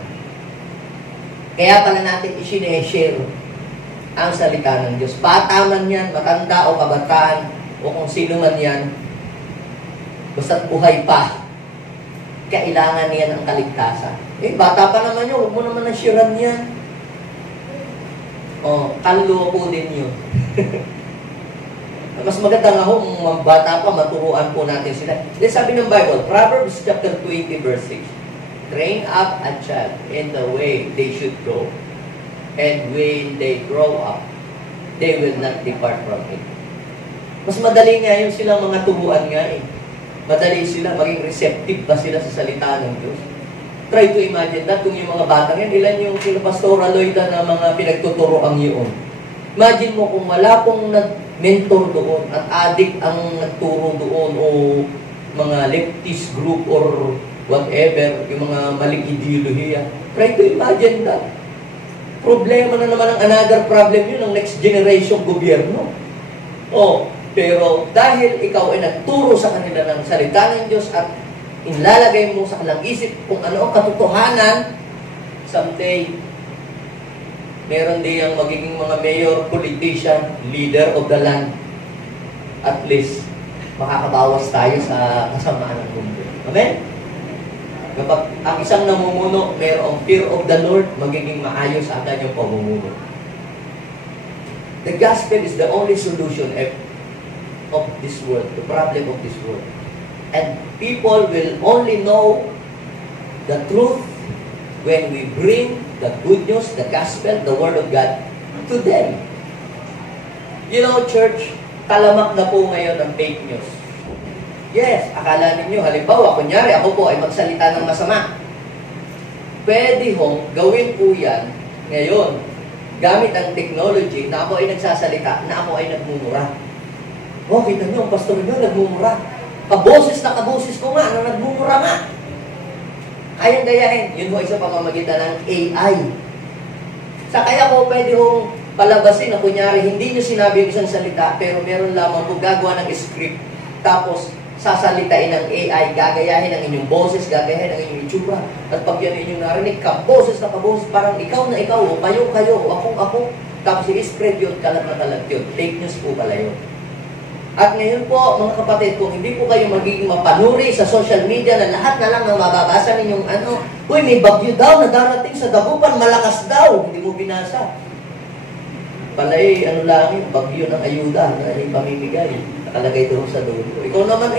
Kaya pala natin i-share ang salita ng Diyos. Bata man yan, matanda o kabataan, o kung sino man yan, basta't buhay pa, kailangan niyan ang kaligtasan. Bata pa naman yun, huwag mo naman nashiran yan. Kaluluwa po din yun. Mas maganda nga kung bata pa, maturuan po natin sila. Then sabi ng Bible, Proverbs chapter 20, verse 6, train up a child in the way they should go. And when they grow up, they will not depart from it. Mas madali nga yung silang mga tubuan nga Madali sila, maging receptive pa sila sa salita ng Diyos. Try to imagine that kung yung mga batang yan, ilan yung sila Pastor Aloyda na mga pinagtuturo ang yun. Imagine mo kung wala pong nag-mentor doon at adik ang nagturo doon o mga leftist group or whatever, yung mga maling ideolohiya. Try to imagine that. Problema na naman ang another problem yun ng next generation gobyerno. Pero dahil ikaw ay nagturo sa kanila ng salita ng Diyos at inlalagay mo sa kanilang isip kung ano ang katotohanan, someday, meron din ang magiging mga mayor, politician, leader of the land. At least, makakabawas tayo sa kasamaan ng mundo. Amen? Kapag ang isang namumuno, mayroong fear of the Lord, magiging maayos agad yung pamumuno. The gospel is the only solution of this world, the problem of this world. And people will only know the truth when we bring the good news, the gospel, the word of God to them. You know, church, talamak na po ngayon ang fake news. Yes, akala ninyo, halimbawa, kunyari, ako po ay magsalita ng masama. Pwede hong gawin po yan ngayon, gamit ang technology na ako ay nagsasalita, na ako ay nagmumura. Oh, kita nyo, ang pastor nyo, nagmumura. Kaboses na kaboses ko nga, na nagmumura nga. Kayang gayahin. Yun ho, isa pamamagitan ng AI. Sa kaya ko, pwede hong palabasin na kunyari, hindi nyo sinabi yung isang salita, pero meron lamang po gagawa ng script, tapos sasalitain ng AI, gagayahin ang inyong boses, gagayahin ang inyong itsura. At pag yan inyong narinig, kaboses na kaboses, parang ikaw na ikaw, o kayo, o ako, tapos i-spread yun, kalat na kalat yun. Fake news po pala yun. At ngayon po, mga kapatid, kung hindi po kayo magiging mapanuri sa social media na lahat na lang ang mababasa ninyong uy, may bagyo daw na darating sa Dagupan, malakas daw, hindi mo binasa. Palay, lang yung bagyo ng ayuda na ipamimigay. Nakalagay doon sa dulo. Ikaw naman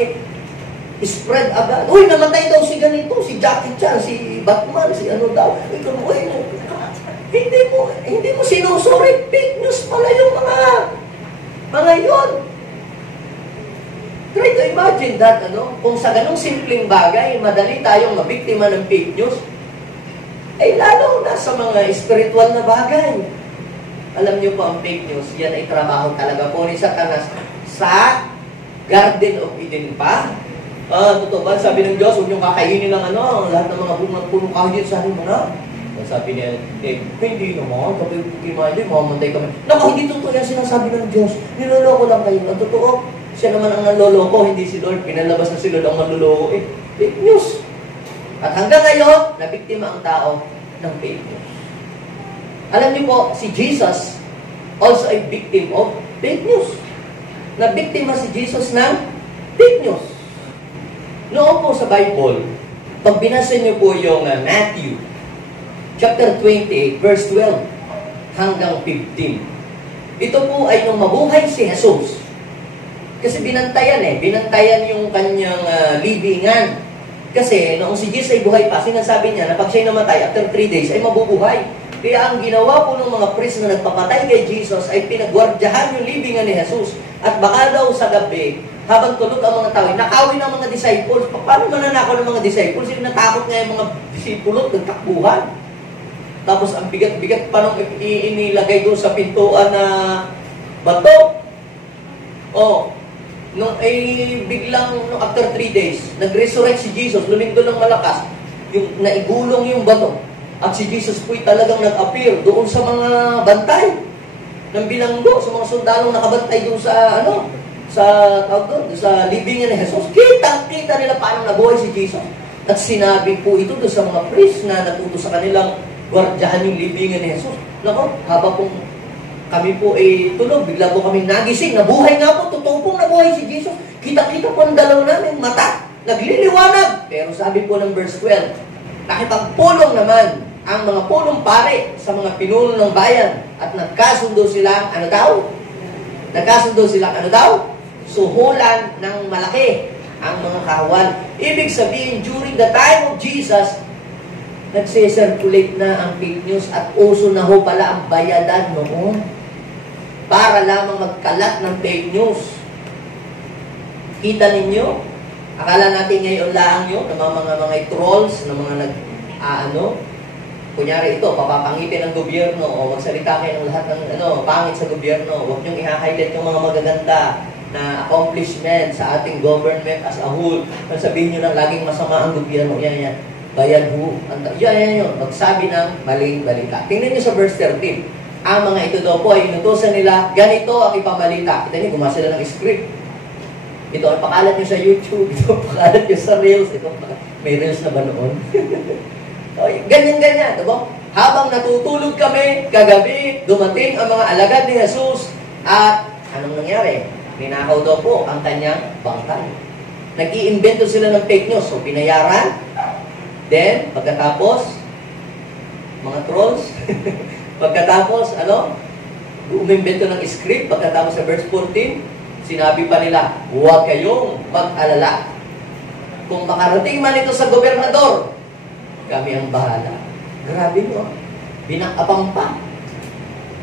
spread agad. Uy, namatay daw si ganito, si Jackie Chan, si Batman, si daw. Ikaw, uy, hindi mo sinusuri. Fake news pala yung mga yun. Try to imagine that, kung sa ganong simpleng bagay, madali tayong mabiktima ng fake news, ay lalo na sa mga spiritual na bagay. Alam niyo po, ang fake news, yan ay trabaho talaga po ni Satanas sa Garden of Eden pa. Totoo ba? Sabi ng Diyos, huwag niyong kakainin ng lahat ng mga bungang puno kahoy sa akin mo na. Sabi niya, hindi naman, sabi hindi, mamamatay kami. Naku, hindi totoo yan sinasabi ng Diyos. Niloloko lang kayo. Ang totoo, siya naman ang nanloloko, hindi si Lord. Pinalabas na si Lord ang manloloko. Fake news. At hanggang ngayon, nabiktima ang tao ng fake news. Alam niyo po, si Jesus also a victim of fake news. Nabiktima si Jesus ng fake news. Noon po sa Bible, pag binasa niyo po yung Matthew, chapter 28, verse 12, hanggang 15. Ito po ay nung mabuhay si Jesus. Kasi binantayan yung kanyang libingan. Kasi noong si Jesus ay buhay pa, sinasabi niya na pag siya'y namatay, after 3 days, ay mabubuhay. Kaya ang ginawa po ng mga priest na nagpapatay kay Jesus ay pinagwardyahan yung libingan ni Jesus. At baka daw sa gabi, habang tulog ang mga tao, nakawin ang mga disciples. Paano mananakaw ng mga disciples? Yung natakot nga yung mga disipulot, nagtakbuhan. Tapos ang bigat-bigat pa nung inilagay doon sa pintuan na bato. Nung after 3 days, nag-resurrect si Jesus, lumindol ng malakas, yung naigulong yung bato. At si Jesus po'y talagang nag-appear doon sa mga bantay ng bilanggo, sa mga sundalong nakabantay doon sa sa libingan ni Jesus. Kitang-kita nila paano nabuhay si Jesus. At sinabi po ito doon sa mga priest na natuto sa kanilang gwardyahan yung libingan ni Jesus. Nako, habang pong kami po tulog, bigla po kami nagising, nabuhay nga po, totoo pong nabuhay si Jesus. Kita-kita po ang dalaw namin, mata, nagliliwanag. Pero sabi po ng verse 12, nakipagpulong naman ang mga pulong pare sa mga pinuno ng bayan at nagkasundo silang suhulan ng malaki ang mga kawan. Ibig sabihin, during the time of Jesus, nagse-circulate na ang fake news at uso na ho pala ang bayadan noon para lamang magkalat ng fake news. Kita ninyo? Akala natin ngayon lang yun, ng mga trolls, ng mga kunyari ito, papapangitin ng gobyerno o magsalita kayo ng lahat ng pangit sa gobyerno. Huwag niyong i-highlight yung mga magaganda na accomplishment sa ating government as a whole. Sabihin niyo na laging masama ang gobyerno. Yan. Bayan ho. Yan. Magsabi ng maling balita. Tingnan niyo sa verse 13. Ang mga ito daw po ay inutusan nila, ganito ang ipamalita. Kita niyo, gumawa sila ng script. Ito ang pakalat niyo sa YouTube. Ito ang pakalat niyo sa Reels. May Reels na ba noon? Ganyan, diba? Habang natutulog kami, kagabi, dumating ang mga alagad ni Jesus at anong nangyari? Ninakaw daw po ang kanyang bangkay. Nag-iimbento sila ng fake news. So, pinayaran. Then, pagkatapos, mga trolls, pagkatapos, umimbento ng script, pagkatapos sa verse 14, sinabi pa nila, huwag kayong mag-alala. Kung makarating man ito sa gobernador, kami ang bahala. Grabe mo. Binakapang pa.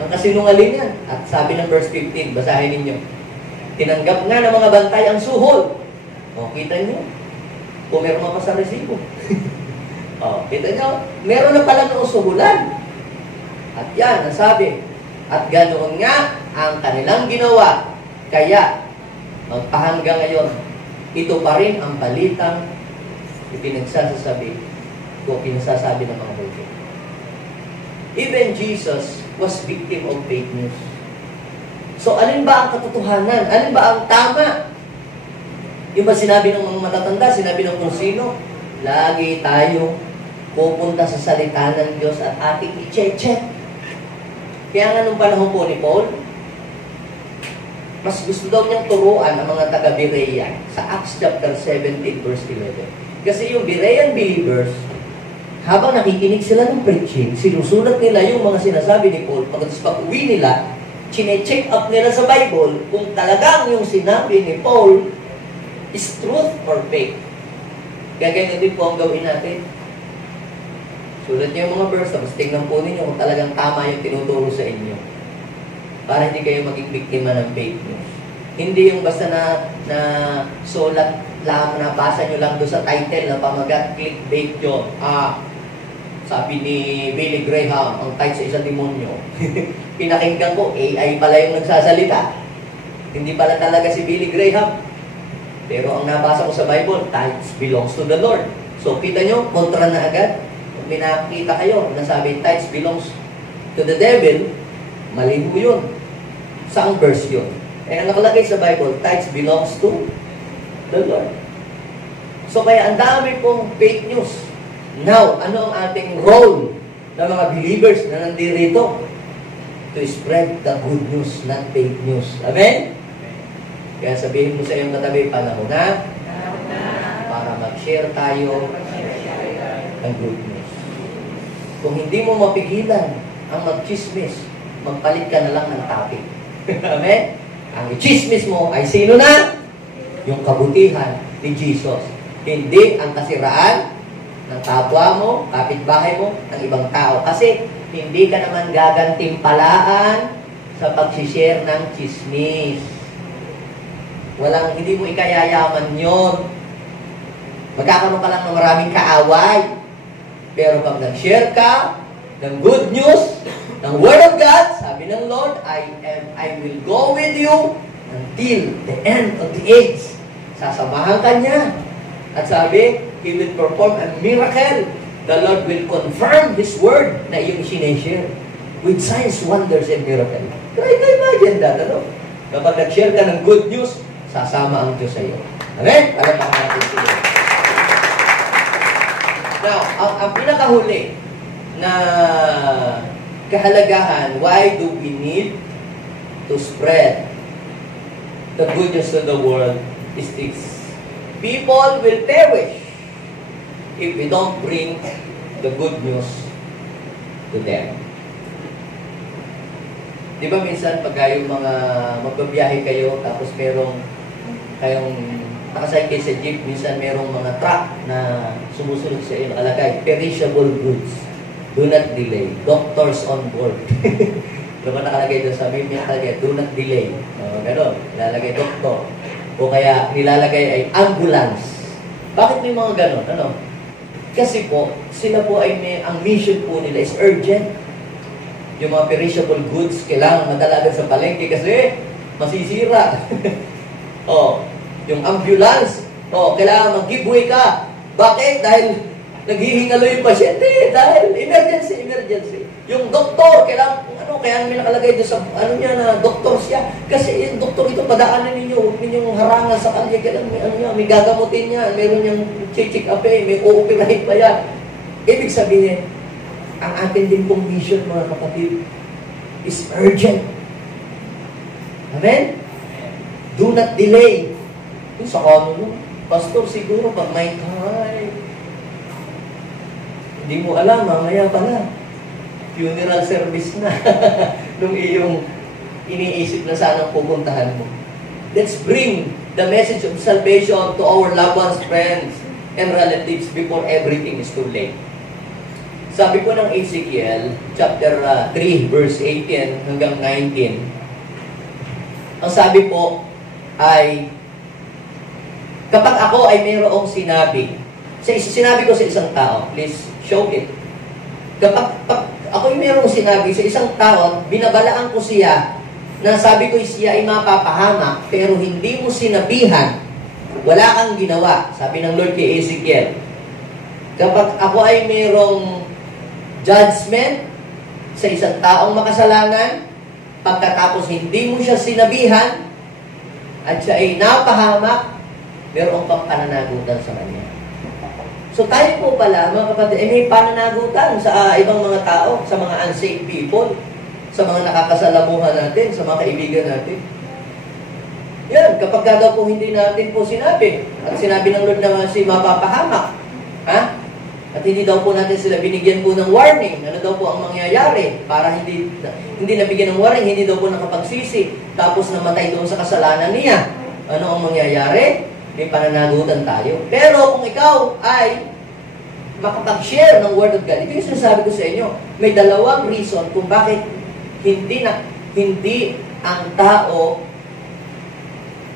Ang kasinungalingan. At sabi ng verse 15, basahin ninyo. Tinanggap nga ng mga bantay ang suhol. O, kita nyo? Pumirma pa sa resibo. O, kita nyo? Meron na pala noong suhulan. At yan, nasabi. At ganoon nga ang kanilang ginawa. Kaya, magpahanggang ngayon, ito pa rin ang balitang ipinagsasabi o pinasasabi ng mga Hudyo. Even Jesus was victim of fake news. So, alin ba ang katotohanan? Alin ba ang tama? Yung ba sinabi ng mga matatanda, sinabi ng kung sino? Lagi tayo pupunta sa salita ng Diyos at ating i-check. Kaya nga nung panahon po ni Paul, mas gusto daw niyang turuan ang mga taga-Berea sa Acts chapter 17 verse 11. Kasi yung Berean believers, habang nakikinig sila ng preaching, sinusulat nila yung mga sinasabi ni Paul. Pag-uwi nila, chine-check up nila sa Bible kung talagang yung sinabi ni Paul is truth or fake. Kaya ganyan din po ang gawin natin. Sulat niyo yung mga verse, tapos tingnan po ninyo kung talagang tama yung tinuturo sa inyo. Para hindi kayo maging biktima ng fake news. Hindi yung basta na sulat lang, nabasa nyo lang doon sa title na pamagat, clickbait yun. Sabi ni Billy Graham, ang tight sa isang demonyo. Pinakinggan ko, AI pala yung nagsasalita. Hindi pala talaga si Billy Graham. Pero ang nabasa ko sa Bible, tithes belongs to the Lord. So, kita nyo, kontra na agad. Kung may nakita kayo, nasabi, tithes belongs to the devil, mali mo yun. Saang verse yun? Eh, ang nakalagay sa Bible, tithes belongs to the Lord. So, kaya ang dami pong fake news. Now, ano ang ating role ng mga believers na nandirito? To spread the good news, not fake news. Amen? Kaya sabihin mo sa iyong katabi, panahon na para mag-share tayo ng good news. Kung hindi mo mapigilan ang mag-chismis, magpalit ka na lang ng topic. Amen? Ang i-chismis mo ay sino na? Yung kabutihan ni Jesus. Hindi ang kasiraan ng kapwa mo, kapitbahay mo, ng ibang tao. Kasi hindi ka naman gagantimpalaan sa pag-share ng chismis. Hindi mo ikayayaman yun. Magkakaroon ka lang ng maraming kaaway. Pero pag nag-share ka ng good news, ng Word of God, sabi ng Lord, I will go with you until the end of the age. Sasamahan ka niya. At sabi, He will perform a miracle. The Lord will confirm His Word na iyong sineshare with signs, wonders, and miracle. Try to imagine that, ano? Kapag nag-share ka ng good news, sasama ang Diyos sa iyo. Amen? Palapakang natin sila. Now, ang pinakahuli na kahalagahan, why do we need to spread the good news to the world is this. People will perish if we don't bring the good news to them. Di ba minsan pag yung mga magbabiyahe kayo tapos merong kayong nakasakay kayo sa jeep, minsan merong mga truck na sumusunod sa iyo, nakalagay, perishable goods. Do not delay. Doctors on board. Diba nakalagay doon sa Biblia, nakalagay, do not delay. Ganon, nilalagay doktor. O kaya nilalagay ay ambulance. Bakit may mga ganon? Ano? Kasi po, sila po ay ang mission po nila is urgent. Yung mga perishable goods, kailangan madala sa palengke kasi masisira. Yung ambulance, kailangan mag-giveaway ka. Bakit? Dahil naghihingalo yung pasyente. Dahil emergency. Yung doktor, kailangan, kaya may nakalagay doon sa, niya na doktor siya. Kasi yung doktor ito, padaanan ninyo, huwag ninyong harangan sa kalye. Kailangan may gagamutin niya, meron niyang check up may o-operate pa yan. Ibig sabihin, ang atin din pong mission, mga kapatid, is urgent. Amen? Do not delay. Yung sa kanon, pastor, siguro pag may time, hindi mo alam, mamaya pala, funeral service na nung iyong iniisip na sanang pupuntahan mo. Let's bring the message of salvation to our loved ones, friends, and relatives before everything is too late. Sabi po ng Ezekiel, chapter 3, verse 18 hanggang 19, ang sabi po ay, Kapag ako ay mayroong sinabi, sinabi ko sa isang tao, please show it. Kapag ako ay mayroong sinabi sa isang tao, binabalaan ko siya, na sabi ko siya ay mapapahamak, pero hindi mo sinabihan, wala kang ginawa. Sabi ng Lord kay Ezekiel, kapag ako ay mayroong judgment sa isang taong makasalanan, pagkatapos hindi mo siya sinabihan, at siya ay napahamak, meron kang pananagutan sa kanya. So tayo po pala, mga kapatid, may pananagutan sa ibang mga tao, sa mga unsafe people, sa mga nakakasalamuhan natin, sa mga kaibigan natin. Yan, kapag daw po hindi natin po sinabi, at sinabi ng Lord na si mapapahamak, ha? At hindi daw po natin sila binigyan po ng warning, ano daw po ang mangyayari, para hindi nabigyan ng warning, hindi daw po nakapagsisi, tapos namatay doon sa kasalanan niya. Ano ang mangyayari? May pananagutan tayo. Pero kung ikaw ay makapag-share ng Word of God, ito yung sinasabi ko sa inyo, may dalawang reason kung bakit hindi ang tao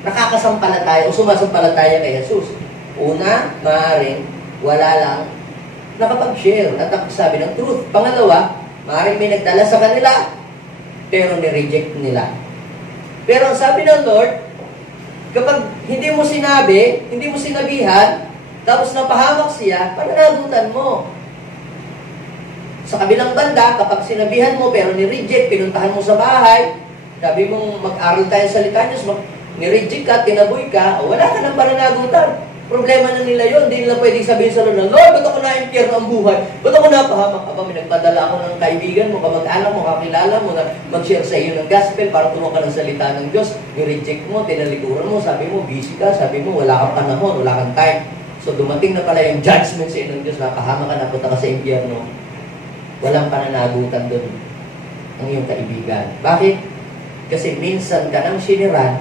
nakakasampalataya o sumasampalataya kay Jesus. Una, maaaring wala lang nakapag-share at nakasabi ng truth. Pangalawa, maaaring may nagdala sa kanila, pero ni-reject nila. Pero ang sabi ng Lord, kapag hindi mo sinabi, hindi mo sinabihan, tapos napahamak siya, pananagutan mo. Sa kabilang banda, kapag sinabihan mo pero ni-reject, pinuntahan mo sa bahay, sabi mong mag-aral tayo sa salita Diyos, ni-reject ka, tinaboy ka, wala ka ng pananagutan. Problema na nila yun. Hindi nila pwedeng sabihin sa Lord, Lord, ba't ako na-impierno ang buhay? Ba't ako napahamak? Aba, may nagpadala ako ng kaibigan mo, kamag-anak mo, kakilala mo na mag-share sa iyo ng gospel para tulong ka ng salita ng Diyos. Ni-reject mo, tinalikuran mo, sabi mo, busy ka, sabi mo, wala kang panahon, wala kang time. So dumating na pala yung judgment sa iyo ng Diyos, napahamak ka, napunta ka sa impierno. Walang pananagutan doon ang iyong kaibigan. Bakit? Kasi minsan ka nang siniran,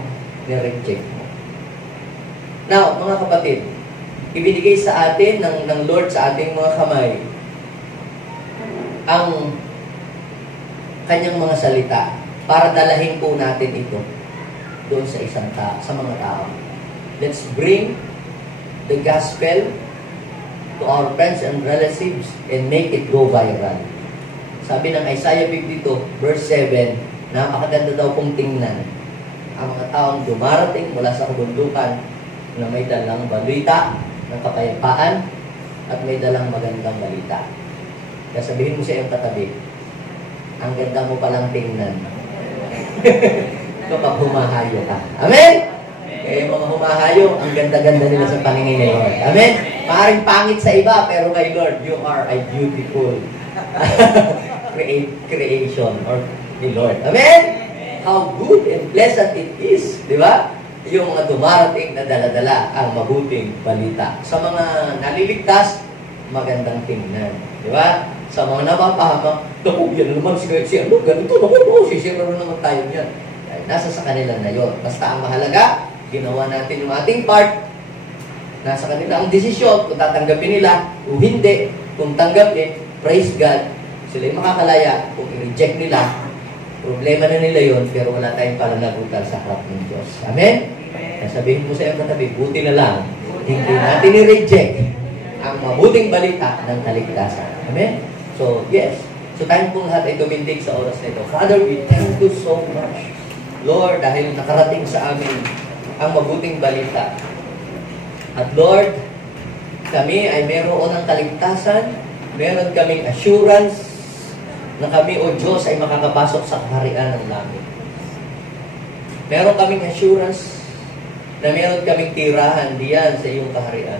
ni-reject mo. Now, mga kapatid, ibinigay sa atin ng Lord sa ating mga kamay ang kanyang mga salita para dalahin po natin ito doon sa isang sa mga tao. Let's bring the gospel to our friends and relatives and make it go viral. Sabi ng Isaiah 52, verse 7, napakaganda daw pong tingnan ang mga taong dumarating mula sa kabundukan na may dalang balita ng kapayapaan at may dalang magandang balita. Kaya sabihin mo sa iyong katabi, ang ganda mo palang tingnan kapag humahayo ka. Amen? Kaya yung mga humahayo, ang ganda-ganda nila sa paningin ni Lord. Amen? Maaring pangit sa iba, pero kay Lord, you are a beautiful creation or ni Lord. Amen? How good and pleasant it is. Di ba? Yung mga dumarating na dala-dala ang mabuting balita. Sa mga naliligtas, magandang tingnan. Di ba? Sa mga napapahamak, naku, yan naman siya, ganito, naku, sisira naman tayo niyan. Nasa sa kanila na yun. Basta ang mahalaga, ginawa natin yung ating part, nasa kanila ang desisyon, kung tatanggapin nila, o hindi, kung tanggapin, praise God, sila yung makakalaya, kung i-reject nila, problema na nila yun, pero wala tayong pananagutan sa harap ng Diyos. Amen? Sabihin mo sa iyong katabi, buti na lang, hindi natin i-reject ang mabuting balita ng kaligtasan. Amen? So, yes. So, tayo pong lahat ay tumindig sa oras na ito. Father, we thank you so much, Lord, dahil nakarating sa amin ang mabuting balita. At Lord, kami ay meron ng kaligtasan, meron kaming assurance na kami, O Diyos, ay makakapasok sa kaharian ng langit. Meron kaming assurance na meron kaming tirahan diyan sa iyong kaharian.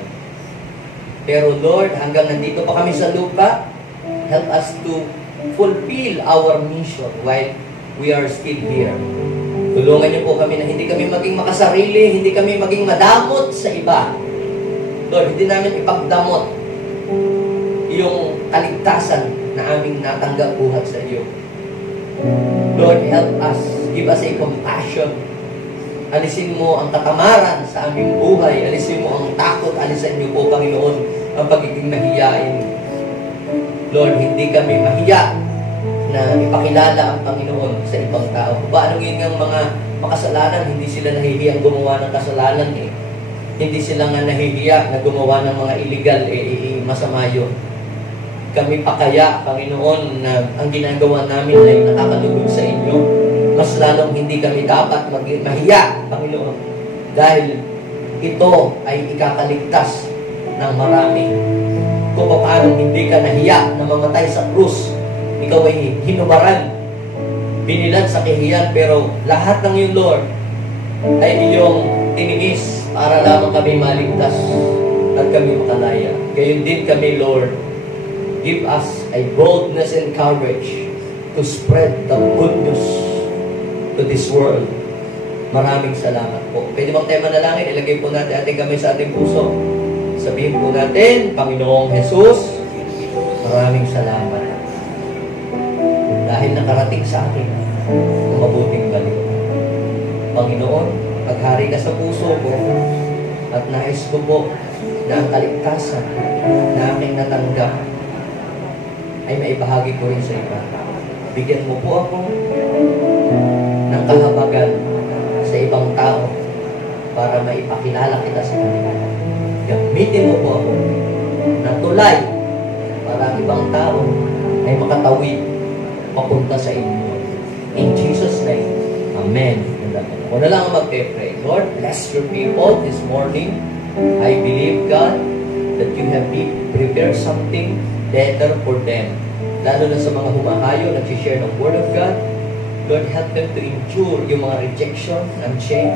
Pero Lord, hanggang nandito pa kami sa lupa, help us to fulfill our mission while we are still here. Tulungan niyo po kami na hindi kami maging makasarili, hindi kami maging madamot sa iba. Lord, hindi namin ipagdamot yung kaligtasan na aming natanggap buhat sa iyo. Lord, help us. Give us a compassion. Alisin mo ang katamaran sa aming buhay. Alisin mo ang takot. Alisin niyo po, Panginoon, ang pagiging mahiyain. Lord, hindi kami mahiya na ipakilala ang Panginoon sa ibang tao. Ba, anong yun ang mga makasalanan? Hindi sila nahihiyang gumawa ng kasalanan eh. Hindi sila nga nahihiya na gumawa ng mga illegal, masama yun. Kami pa kaya, Panginoon, na ang ginagawa namin ay nakakalugod sa inyo. Mas lalong hindi kami dapat mahiya, Panginoon. Dahil ito ay ikakaligtas ng marami. Kung paano hindi ka nahiya na mamatay sa krus, ikaw ay hinubaran, binilad sa kahiyan, pero lahat ng iyong Lord ay iyong tinigis para lamang kami maligtas at kami makalaya. Gayon din kami, Lord, give us a boldness and courage to spread the good news to this world. Maraming salamat po. Pwede bang tayo manalangin? Ilagay po natin ating kamay sa ating puso. Sabihin po natin, Panginoong Jesus, maraming salamat. Dahil nakarating sa akin ang mabuting balita. Panginoon, paghari ka sa puso ko at nais ko po na ang kaligtasan na aking natanggap ay maibahagi ko rin sa iba. Bigyan mo po ako ng kahabagan sa ibang tao para maipakilala kita sa kanila. Gamitin mo po ako na tulay para ang ibang tao ay makatawid papunta sa inyo. In Jesus' name, Amen. Ako na lang ang magpe-pray. Lord, bless your people this morning. I believe, God, that you have prepared something better for them. Lalo na sa mga humahayo, nag-share ng Word of God. Lord, help them to endure yung mga rejection and shame.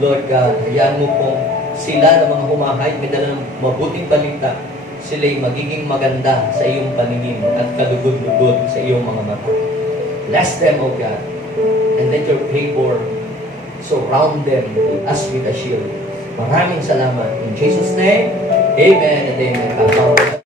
Lord God, hayaan mo po sila na mga humahayo, may dala ng mabuting balita. Sila'y magiging maganda sa iyong paningin at kalugod-lugod sa iyong mga mata. Bless them, O God, and let your favor surround them as with a shield. Maraming salamat. In Jesus' name, Amen and Amen.